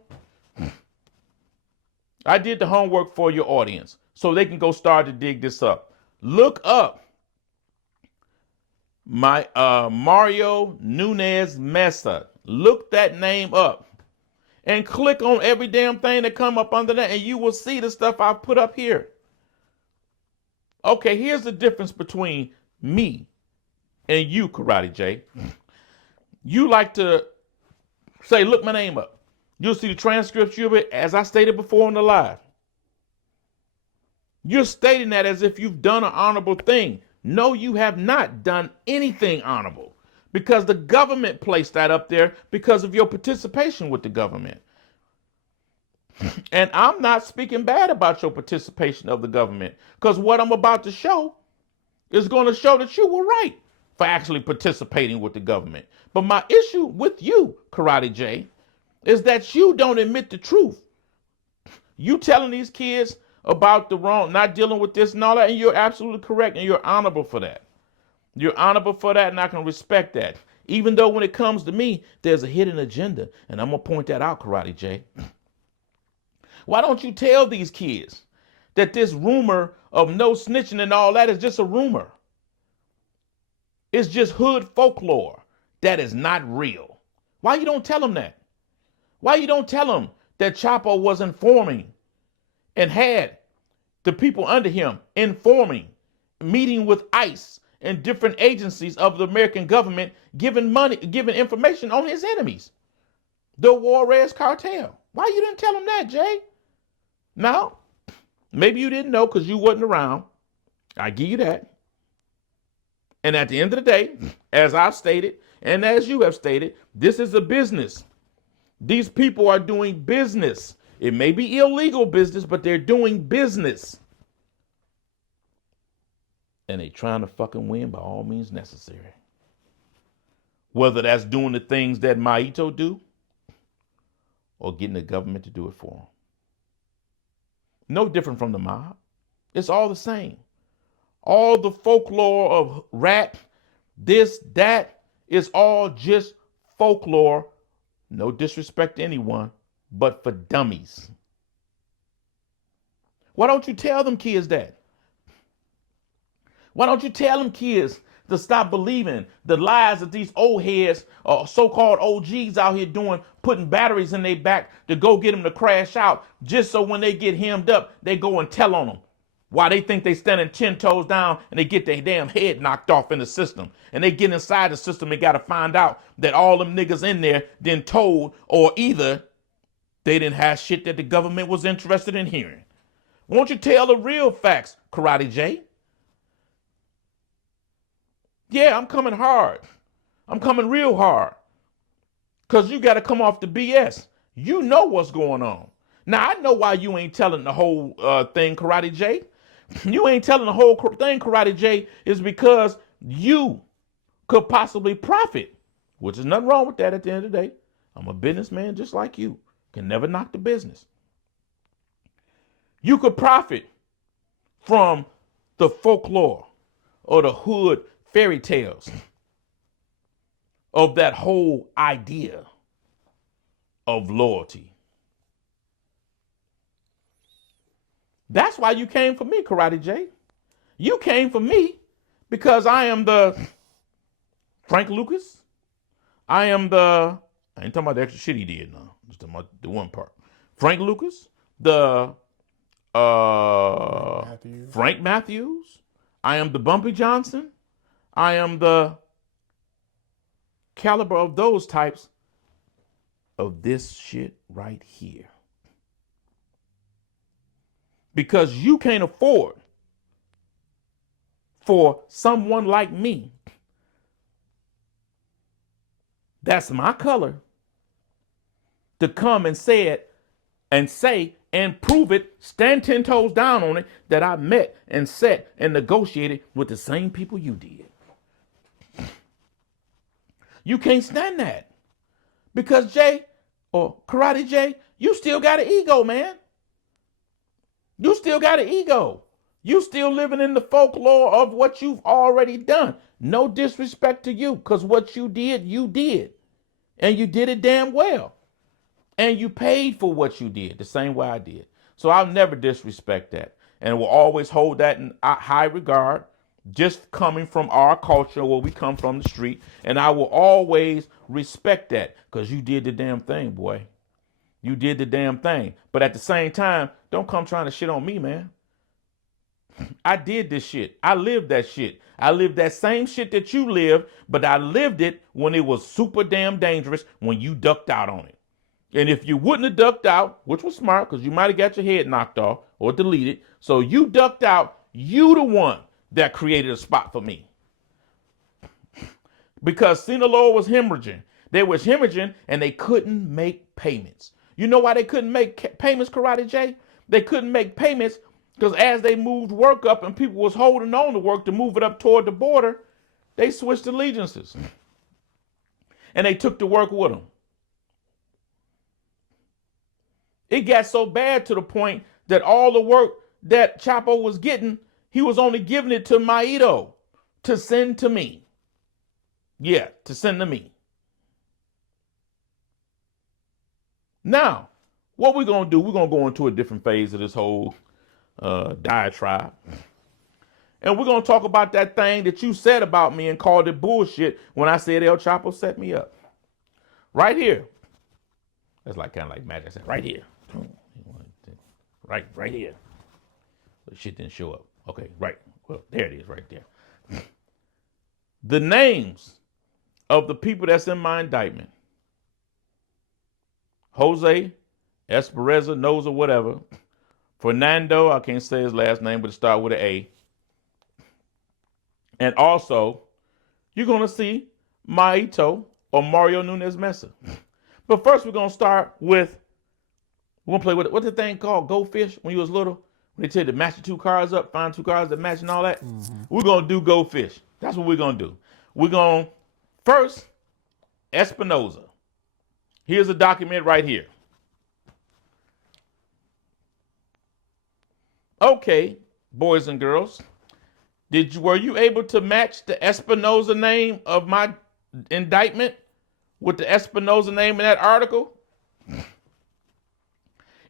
I did the homework for your audience so they can go start to dig this up. Look up my Mario Nunez Mesa. Look that name up and click on every damn thing that come up under that, and you will see the stuff I've put up here. Okay, here's the difference between me and you, Karate J. You like to say, look my name up. You'll see the transcripts of it, as I stated before in the live. You're stating that as if you've done an honorable thing. No, you have not done anything honorable, because the government placed that up there because of your participation with the government. And I'm not speaking bad about your participation of the government, because what I'm about to show is going to show that you were right for actually participating with the government. But my issue with you, Karate J, is that you don't admit the truth. You telling these kids about the wrong, not dealing with this and all that, and you're absolutely correct, and you're honorable for that. You're honorable for that, and I can respect that. Even though when it comes to me, there's a hidden agenda, and I'm going to point that out, Karate J. Why don't you tell these kids that this rumor of no snitching and all that is just a rumor? It's just hood folklore that is not real. Why you don't tell them that? Why you don't tell them that Chapo was informing and had the people under him informing, meeting with ICE and different agencies of the American government giving money, giving information on his enemies, the Juarez cartel. Why you didn't tell him that, Jay? Now, maybe you didn't know because you wasn't around. I give you that. And at the end of the day, as I've stated, and as you have stated, this is a business. These people are doing business. It may be illegal business, but they're doing business. And they trying to fucking win by all means necessary. Whether that's doing the things that Maito do or getting the government to do it for them. No different from the mob. It's all the same. All the folklore of rap, this, that, is all just folklore. No disrespect to anyone, but for dummies. Why don't you tell them kids that? Why don't you tell them kids to stop believing the lies that these old heads or so-called OGs out here doing, putting batteries in their back to go get them to crash out, just so when they get hemmed up, they go and tell on them. Why they think they standing 10 toes down and they get their damn head knocked off in the system. And they get inside the system and got to find out that all them niggas in there then told, or either they didn't have shit that the government was interested in hearing. Won't you tell the real facts, Karate J? Yeah, I'm coming hard. I'm coming real hard. Because you got to come off the BS. You know what's going on. Now, I know why you ain't telling the whole thing, Karate J. You ain't telling the whole thing, Karate J, is because you could possibly profit, which is nothing wrong with that at the end of the day. I'm a businessman just like you. Can never knock the business. You could profit from the folklore or the hood fairy tales of that whole idea of loyalty. That's why you came for me, Karate J. You came for me because I am the Frank Lucas. I ain't talking about the extra shit he did now. Just talking about the one part. Frank Lucas, the Frank Matthews. I am the Bumpy Johnson. I am the caliber of those types of this shit right here. Because you can't afford for someone like me, that's my color, to come and say and prove it, stand 10 toes down on it, that I met and sat and negotiated with the same people you did. You can't stand that. Because Jay, or Karate J, you still got an ego, man. You still got an ego. You still living in the folklore of what you've already done. No disrespect to you, because what you did. And you did it damn well. And you paid for what you did the same way I did. So I'll never disrespect that. And will always hold that in high regard, just coming from our culture where we come from the street. And I will always respect that because you did the damn thing, boy. You did the damn thing. But at the same time, don't come trying to shit on me, man. I did this shit. I lived that shit. I lived that same shit that you lived, but I lived it when it was super damn dangerous, when you ducked out on it. And if you wouldn't have ducked out, which was smart because you might have got your head knocked off or deleted, so you ducked out, you the one that created a spot for me. Because Sinaloa was hemorrhaging. They was hemorrhaging and they couldn't make payments. You know why they couldn't make payments, Karate J? They couldn't make payments because as they moved work up and people was holding on to work to move it up toward the border, they switched allegiances. And they took the work with them. It got so bad to the point that all the work that Chapo was getting, he was only giving it to Maito to send to me. Yeah, to send to me. Now, what we're going to do, we're going to go into a different phase of this whole diatribe. And we're going to talk about that thing that you said about me and called it bullshit when I said El Chapo set me up. Right here. That's like kind of like magic. I said, right here. Right here. The shit didn't show up. Okay, right. Well, there it is right there. the names of the people that's in my indictment. Jose, Espereza, Noza, whatever. Fernando, I can't say his last name, but it starts with an A. And also, you're going to see Maito or Mario Nunez Mesa. But first, we're going to start with, we're going to play with, what's the thing called? Go Fish when you was little? When they tell you to match the two cards up, find two cards that match and all that? Mm-hmm. We're going to do Go Fish. That's what we're going to do. We're going to, first, Espinoza. Here's a document right here. Okay, boys and girls. Were you able to match the Espinoza name of my indictment with the Espinoza name in that article?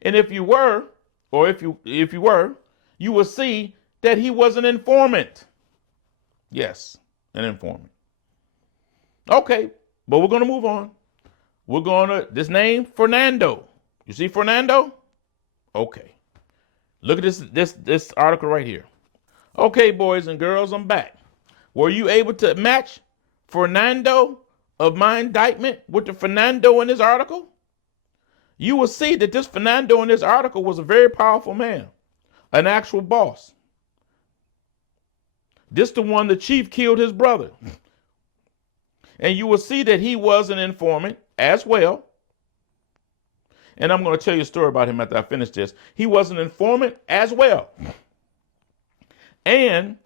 And if you were, or if you were, you will see that he was an informant. Yes, an informant. Okay, but we're going to move on. We're going to, this name, Fernando. You see Fernando? Okay. Look at this article right here. Okay, boys and girls, I'm back. Were you able to match Fernando of my indictment with the Fernando in this article? You will see that this Fernando in this article was a very powerful man, an actual boss. This the one the chief killed his brother. And you will see that he was an informant as well. And I'm going to tell you a story about him after I finish this. He was an informant as well. And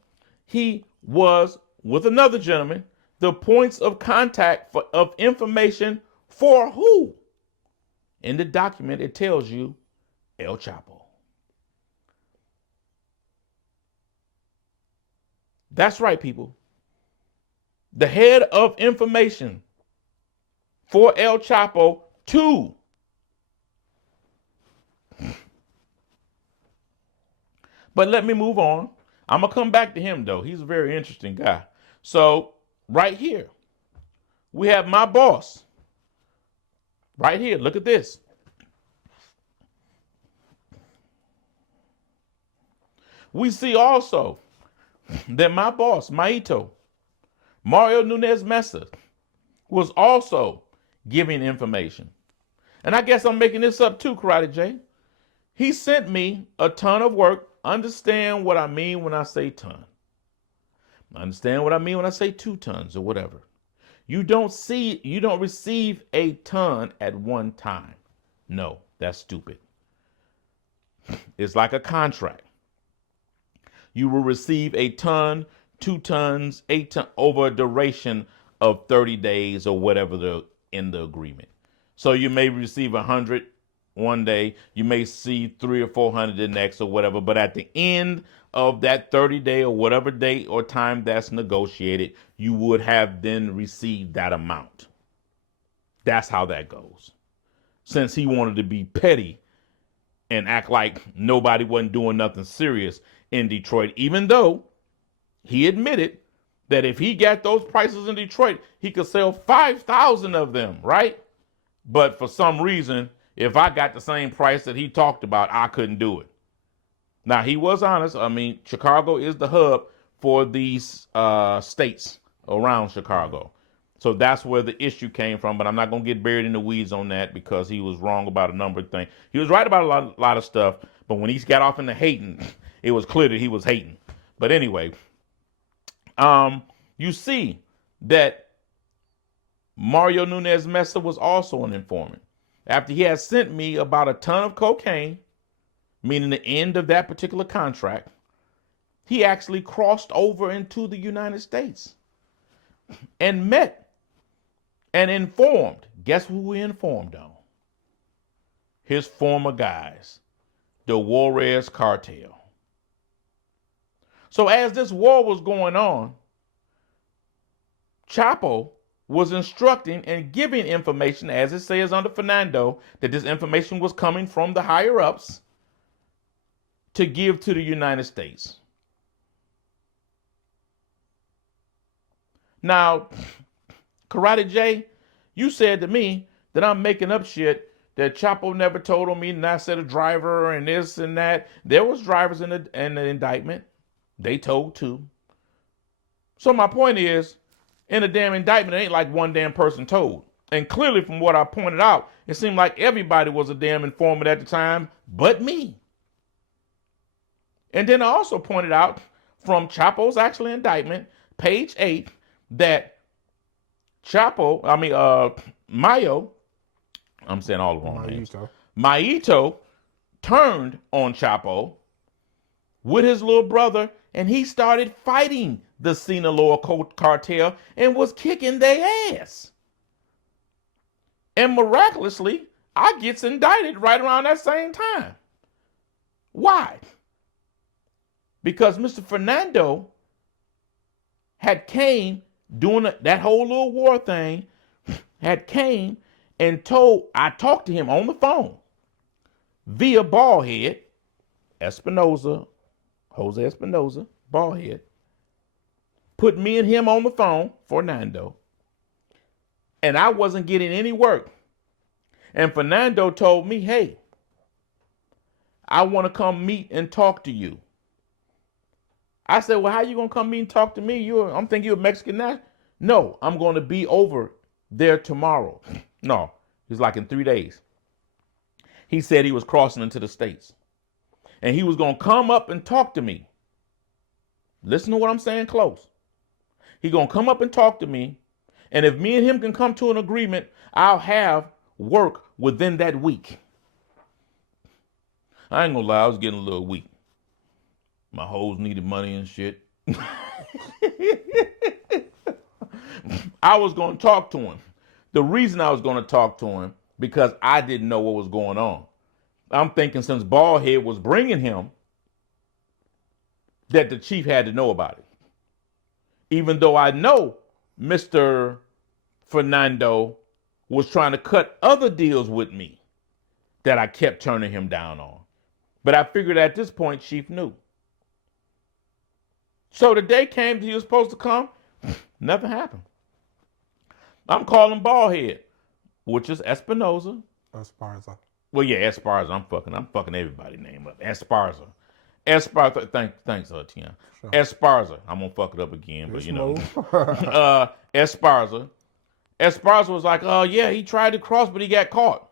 he was, with another gentleman, the points of contact of information for who? In the document, it tells you El Chapo. That's right, people. The head of information for El Chapo to But let me move on. I'm going to come back to him, though. He's a very interesting guy. So right here, we have my boss. Right here. Look at this. We see also that my boss, Maito, Mario Nunez Mesa, was also giving information. And I guess I'm making this up too, Karate J. He sent me a ton of work. Understand what I mean when I say ton. Understand what I mean when I say 2 tons or whatever. You don't receive a ton at one time. No, that's stupid. It's like a contract. You will receive a ton, 2 tons, 8 tons over a duration of 30 days or whatever in the agreement. So you may receive 100 one day, you may see 300 or 400 the next or whatever, but at the end of that 30-day or whatever date or time that's negotiated, you would have then received that amount. That's how that goes. Since he wanted to be petty and act like nobody wasn't doing nothing serious in Detroit, even though he admitted that if he got those prices in Detroit, he could sell 5,000 of them, right? But for some reason, if I got the same price that he talked about, I couldn't do it. Now, he was honest. I mean, Chicago is the hub for these states around Chicago. So that's where the issue came from. But I'm not going to get buried in the weeds on that because he was wrong about a number of things. He was right about a lot of stuff. But when he got off into hating, it was clear that he was hating. But anyway, you see that Mario Nunez Mesa was also an informant. After he had sent me about a ton of cocaine, meaning the end of that particular contract, he actually crossed over into the United States and met and informed. Guess who we informed on? His former guys, the Juarez cartel. So as this war was going on, Chapo was instructing and giving information, as it says under Fernando, that this information was coming from the higher ups to give to the United States. Now, Karate J, you said to me that I'm making up shit, that Chapo never told on me, and I said a driver and this and that. There was drivers in the indictment. They told too. So my point is, in a damn indictment. It ain't like one damn person told. And clearly from what I pointed out, it seemed like everybody was a damn informant at the time, but me. And then I also pointed out from Chapo's actual indictment, page 8, that Mayo, I'm saying all the wrong names. Maito turned on Chapo with his little brother, and he started fighting the Sinaloa cartel and was kicking their ass. And miraculously, I gets indicted right around that same time. Why? Because Mr. Fernando had came doing that whole little war thing, had came and I talked to him on the phone via Ballhead, Jose Espinoza, Ballhead, put me and him on the phone, Fernando, and I wasn't getting any work. And Fernando told me, hey, I want to come meet and talk to you. I said, well, how you going to come meet and talk to me? I'm thinking you're a Mexican national. No, I'm going to be over there tomorrow. No, it's like in 3 days. He said he was crossing into the States. And he was going to come up and talk to me. Listen to what I'm saying close. He going to come up and talk to me. And if me and him can come to an agreement, I'll have work within that week. I ain't gonna lie, I was getting a little weak. My hoes needed money and shit. I was gonna talk to him. The reason I was gonna talk to him, because I didn't know what was going on. I'm thinking since Ballhead was bringing him, that the chief had to know about it. Even though I know Mr. Fernando was trying to cut other deals with me that I kept turning him down on. But I figured at this point, Chief knew. So the day came he was supposed to come, nothing happened. I'm calling Ballhead, which is Espinoza. Esparza. Well, yeah, Esparza. I'm fucking everybody's name up. Esparza. Thanks, Tiana. Sure. Esparza. I'm gonna fuck it up again, but you know. Esparza. Esparza was like, oh yeah, he tried to cross, but he got caught.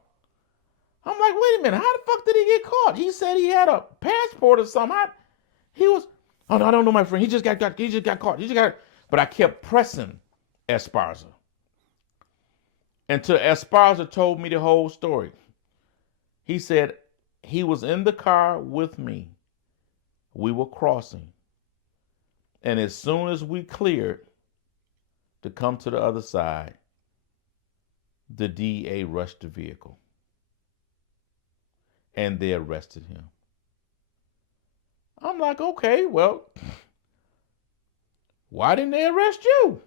I'm like, wait a minute, how the fuck did he get caught? He said he had a passport or something. Oh no, I don't know, my friend. He just got caught. But I kept pressing Esparza. Until Esparza told me the whole story. He said he was in the car with me. We were crossing. And as soon as we cleared to come to the other side, the DEA rushed the vehicle. And they arrested him. I'm like, okay, well, why didn't they arrest you?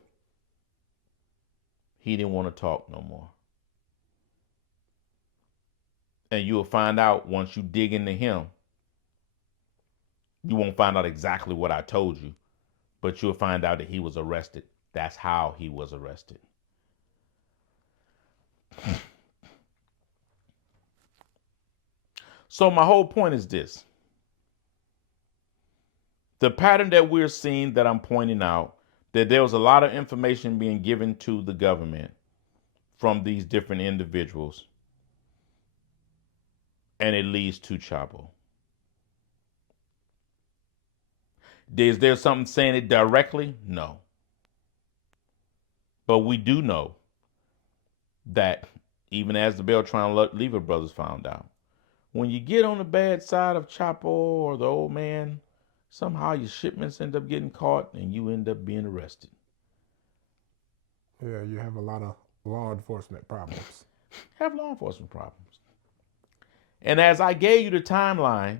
He didn't want to talk no more. And you'll find out once you dig into him. You won't find out exactly what I told you, but you'll find out that he was arrested. That's how he was arrested. So my whole point is this. The pattern that we're seeing, that I'm pointing out, that there was a lot of information being given to the government from these different individuals, and it leads to Chapo. Is there something saying it directly? No. But we do know that even as the Beltran Lever brothers found out, when you get on the bad side of Chapo or the old man, somehow your shipments end up getting caught and you end up being arrested. Yeah, you have a lot of law enforcement problems. And as I gave you the timeline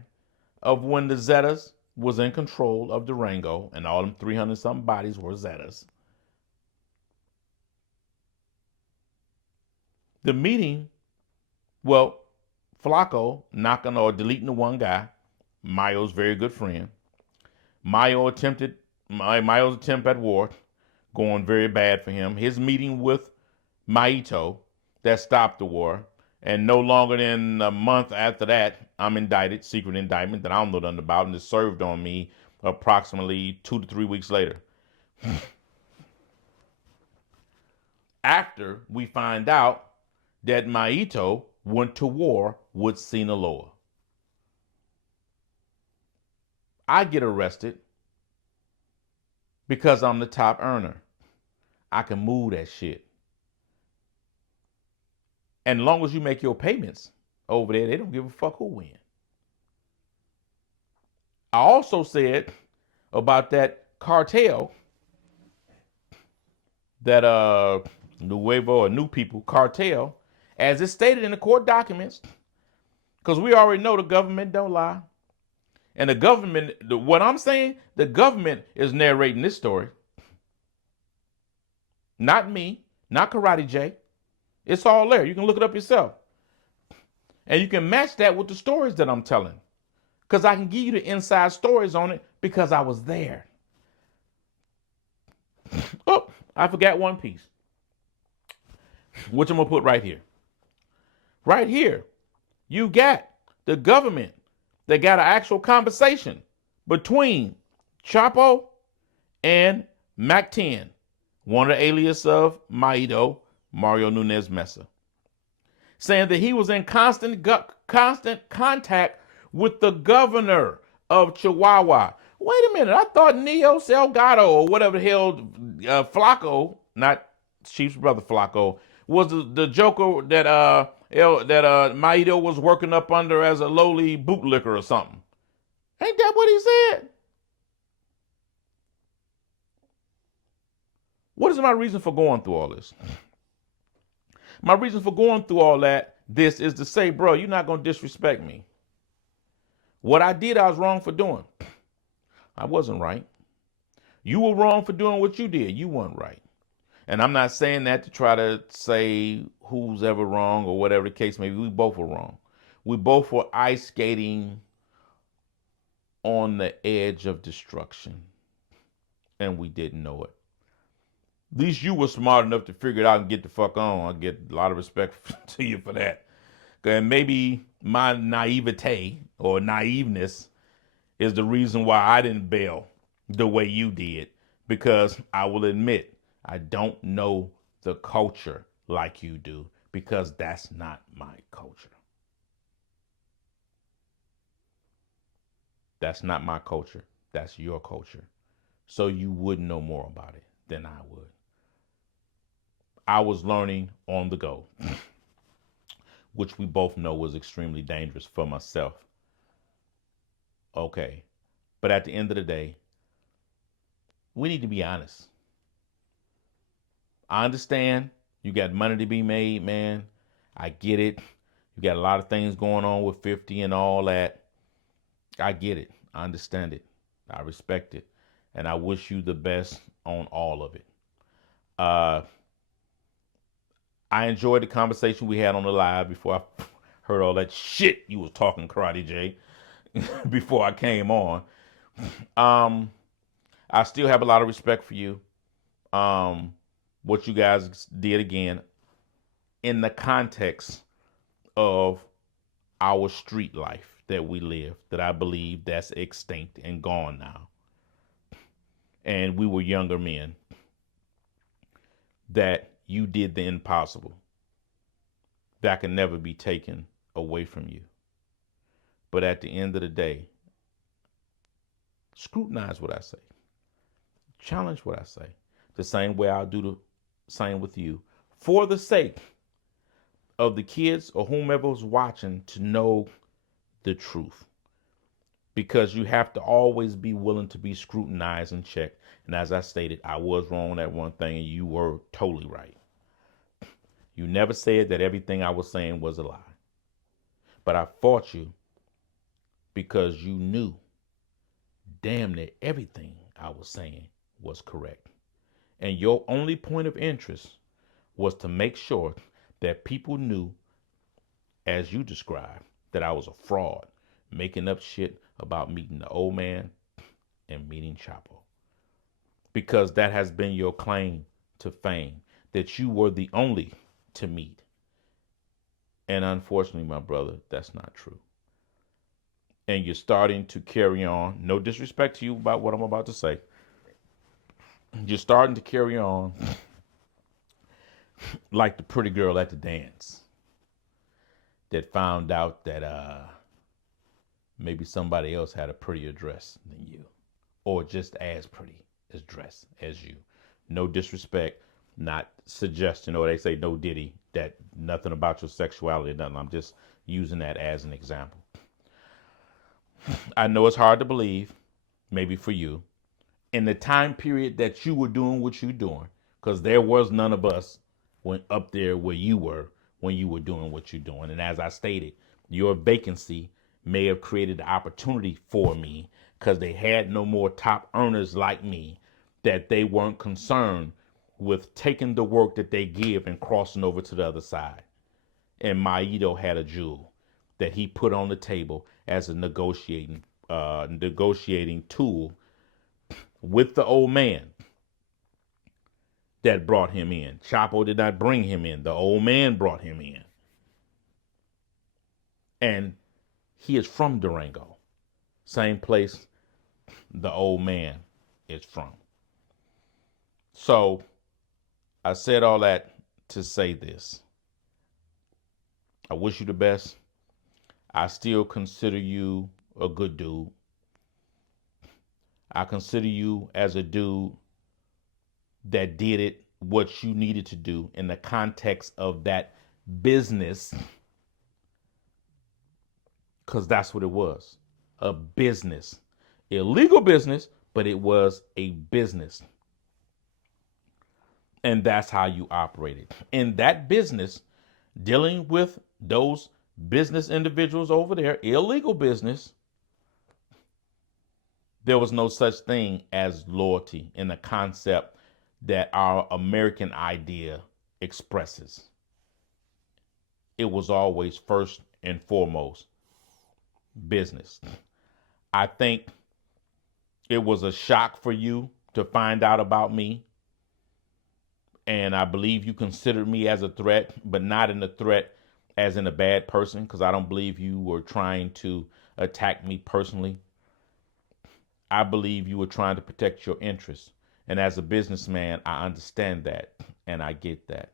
of when the Zetas was in control of Durango and all them 300-something bodies were Zetas, the meeting, well, Flaco knocking or deleting the one guy, Mayo's very good friend. Mayo's attempt at war going very bad for him. His meeting with Maito that stopped the war. And no longer than a month after that, I'm indicted, secret indictment that I don't know nothing about, and it's served on me approximately 2 to 3 weeks later. after we find out that Maito went to war with Sinaloa. I get arrested because I'm the top earner. I can move that shit. And as long as you make your payments over there, they don't give a fuck who wins. I also said about that cartel, that Nuevo or New People cartel, as it's stated in the court documents, because we already know the government don't lie. And the government, what I'm saying, the government is narrating this story. Not me, not Karate Jay. It's all there. You can look it up yourself. And you can match that with the stories that I'm telling. Because I can give you the inside stories on it because I was there. Oh, I forgot one piece, which I'm going to put right here. Right here, you got the government that got an actual conversation between Chapo and Mac 10, one of the alias of Maito, Mario Nunez Mesa, saying that he was in constant contact with the governor of Chihuahua. Wait a minute, I thought Neo Salgado or whatever the hell, Flacco, not Chief's brother Flacco, was the joker that Maito was working up under as a lowly bootlicker or something. Ain't that what he said? What is my reason for going through all this? My reason for going through all this is to say, bro, you're not going to disrespect me. What I did, I was wrong for doing. I wasn't right. You were wrong for doing what you did. You weren't right. And I'm not saying that to try to say who's ever wrong or whatever the case may be. We both were wrong. We both were ice skating on the edge of destruction. And we didn't know it. At least you were smart enough to figure it out and get the fuck on. I get a lot of respect to you for that. And maybe my naivete or naiveness is the reason why I didn't bail the way you did. Because I will admit, I don't know the culture like you do. Because that's not my culture. That's not my culture. That's your culture. So you would know more about it than I would. I was learning on the go, which we both know was extremely dangerous for myself. Okay. But at the end of the day, we need to be honest. I understand you got money to be made, man. I get it. You got a lot of things going on with 50 and all that. I get it. I understand it. I respect it. And I wish you the best on all of it. I enjoyed the conversation we had on the live before I heard all that shit you was talking, Karate Jay, before I came on. I still have a lot of respect for you. What you guys did again in the context of our street life that we live, that I believe that's extinct and gone now. And we were younger men, that you did the impossible. That can never be taken away from you. But at the end of the day, scrutinize what I say. Challenge what I say. The same way I'll do the same with you. For the sake of the kids or whomever's watching to know the truth. Because you have to always be willing to be scrutinized and checked. And as I stated, I was wrong on that one thing and you were totally right. You never said that everything I was saying was a lie. But I fought you because you knew damn near everything I was saying was correct. And your only point of interest was to make sure that people knew, as you described, that I was a fraud, making up shit about meeting the old man and meeting Chapo. Because that has been your claim to fame, that you were the only to meet. And unfortunately, my brother, that's not true. And you're starting to carry on. No disrespect to you about what I'm about to say. You're starting to carry on like the pretty girl at the dance that found out that maybe somebody else had a prettier dress than you, or just as pretty as dress as you. No disrespect, not suggestion, or they say no diddy, that nothing about your sexuality, nothing. I'm just using that as an example. I know it's hard to believe, maybe for you, in the time period that you were doing what you're doing, because there was none of us when up there where you were when you were doing what you're doing. And as I stated, your vacancy may have created the opportunity for me because they had no more top earners like me, that they weren't concerned with taking the work that they give and crossing over to the other side. And Maito had a jewel that he put on the table as a negotiating tool with the old man that brought him in. Chapo did not bring him in. The old man brought him in. And he is from Durango, same place the old man is from. So I said all that to say this. I wish you the best. I still consider you a good dude. I consider you as a dude that did it what you needed to do in the context of that business, because that's what it was, a business, illegal business, but it was a business. And that's how you operated in that business, dealing with those business individuals over there, illegal business. There was no such thing as loyalty in the concept that our American idea expresses. It was always first and foremost business. I think it was a shock for you to find out about me. And I believe you considered me as a threat, but not in a threat as in a bad person, because I don't believe you were trying to attack me personally. I believe you were trying to protect your interests. And as a businessman, I understand that and I get that.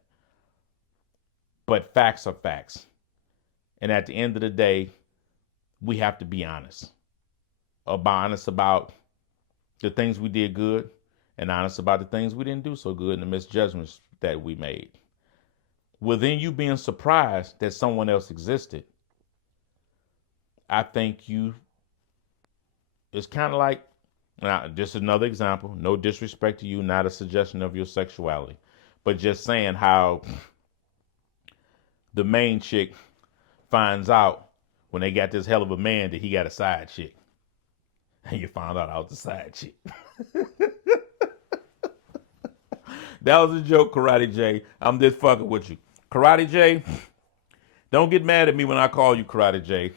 But facts are facts. And at the end of the day, we have to be honest. Honest about the things we did good and honest about the things we didn't do so good and the misjudgments that we made. Within you being surprised that someone else existed, I think it's kind of like, now, just another example, no disrespect to you, not a suggestion of your sexuality, but just saying how the main chick finds out when they got this hell of a man that he got a side chick. And you found out I was the side chick. That was a joke, Karate J. I'm just fucking with you. Karate J, don't get mad at me when I call you Karate J,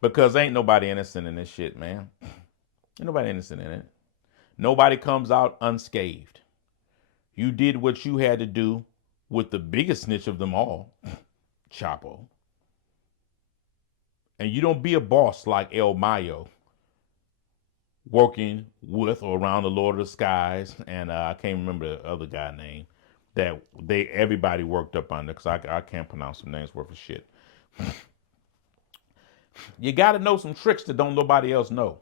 because ain't nobody innocent in this shit, man. Ain't nobody innocent in it. Nobody comes out unscathed. You did what you had to do with the biggest snitch of them all, Chapo. And you don't be a boss like El Mayo, working with or around the Lord of the Skies, and I can't remember the other guy name that everybody worked up under, because I can't pronounce some names worth of shit. You got to know some tricks that don't nobody else know.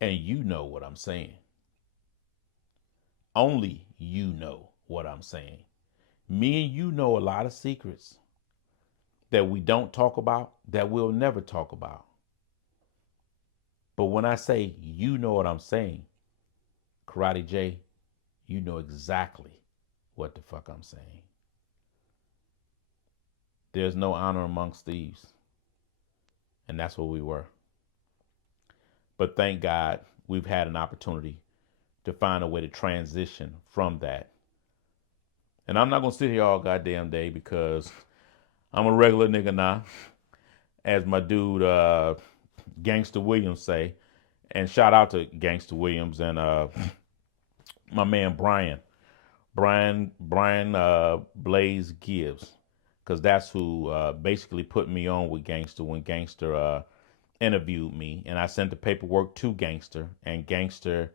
And you know what I'm saying. Only you know what I'm saying. Me and you know a lot of secrets that we don't talk about, that we'll never talk about. But when I say you know what I'm saying, Karate J, you know exactly what the fuck I'm saying. There's no honor amongst thieves. And that's what we were. But thank God we've had an opportunity to find a way to transition from that. And I'm not going to sit here all goddamn day, because I'm a regular nigga now, as my dude Gangster Williams say. And shout out to Gangster Williams and my man Brian Blaze Gibbs, because that's who basically put me on with Gangster when Gangster interviewed me, and I sent the paperwork to Gangster, and Gangster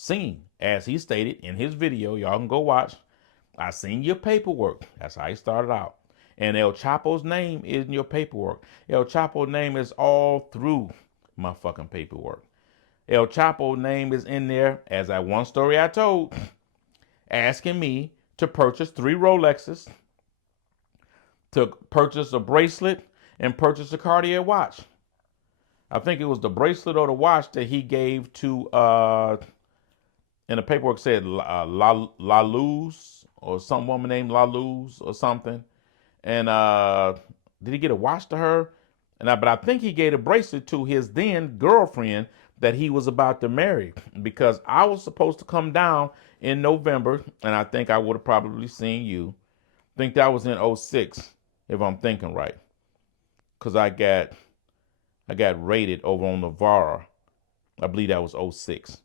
seen, as he stated in his video, y'all can go watch, I seen your paperwork. That's how he started out. And El Chapo's name is in your paperwork. El Chapo's name is all through my fucking paperwork. El Chapo's name is in there, as that one story I told, asking me to purchase 3 Rolexes, to purchase a bracelet, and purchase a Cartier watch. I think it was the bracelet or the watch that he gave to, and the paperwork said La Luz, or some woman named La Luz or something. And did he get a watch to her? But I think he gave a bracelet to his then girlfriend that he was about to marry, because I was supposed to come down in November, and I think I would have probably seen you. I think that was in 06, if I'm thinking right, because I got raided over on Navarra. I believe that was 06.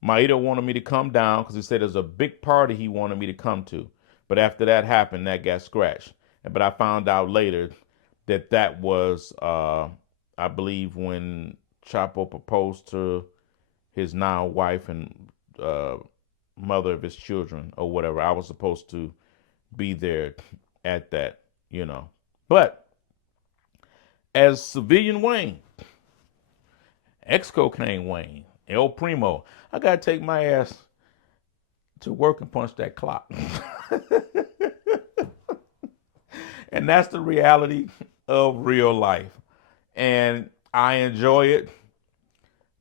Maida wanted me to come down because he said there's a big party he wanted me to come to. But after that happened, that got scratched. But I found out later that was, I believe, when Chapo proposed to his now wife and mother of his children or whatever. I was supposed to be there at that, you know. But as Civilian Wayne, ex-cocaine Wayne, El Primo, I got to take my ass to work and punch that clock. And that's the reality of real life. And I enjoy it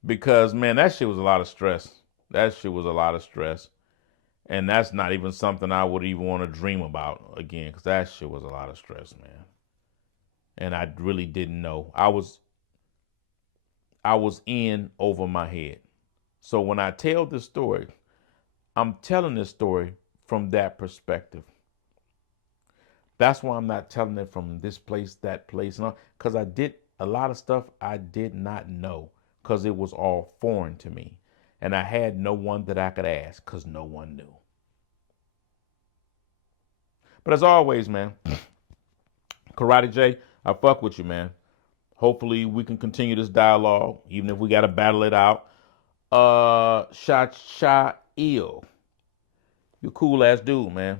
because, man, that shit was a lot of stress. That shit was a lot of stress. And that's not even something I would even want to dream about again, because that shit was a lot of stress, man. And I really didn't know. I was in over my head. So when I tell this story, I'm telling this story from that perspective. That's why I'm not telling it from this place, that place, because I did a lot of stuff I did not know, because it was all foreign to me. And I had no one that I could ask, because no one knew. But as always, man, Karate Jay, I fuck with you, man. Hopefully we can continue this dialogue, even if we got to battle it out. Sha'il, you're a cool ass dude, man.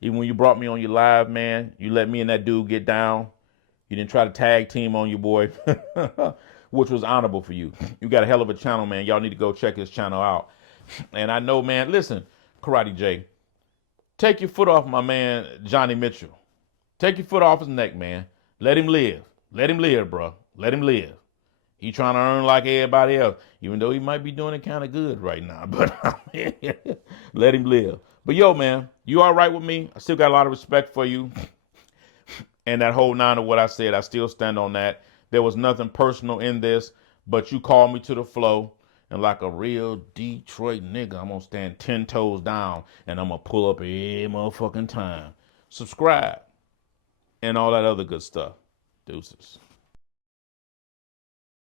Even when you brought me on your live, man, you let me and that dude get down. You didn't try to tag team on your boy, which was honorable for you. You got a hell of a channel, man. Y'all need to go check his channel out. And I know, man, listen, Karate Jay, take your foot off my man, Johnny Mitchell. Take your foot off his neck, man. Let him live. Let him live, bro. Let him live. He trying to earn like everybody else, even though he might be doing it kind of good right now. But let him live. But yo, man, you all right with me? I still got a lot of respect for you. And that whole 9 of what I said, I still stand on that. There was nothing personal in this, but you called me to the flow. And like a real Detroit nigga, I'm going to stand 10 toes down and I'm going to pull up every motherfucking time. Subscribe and all that other good stuff. Deuces.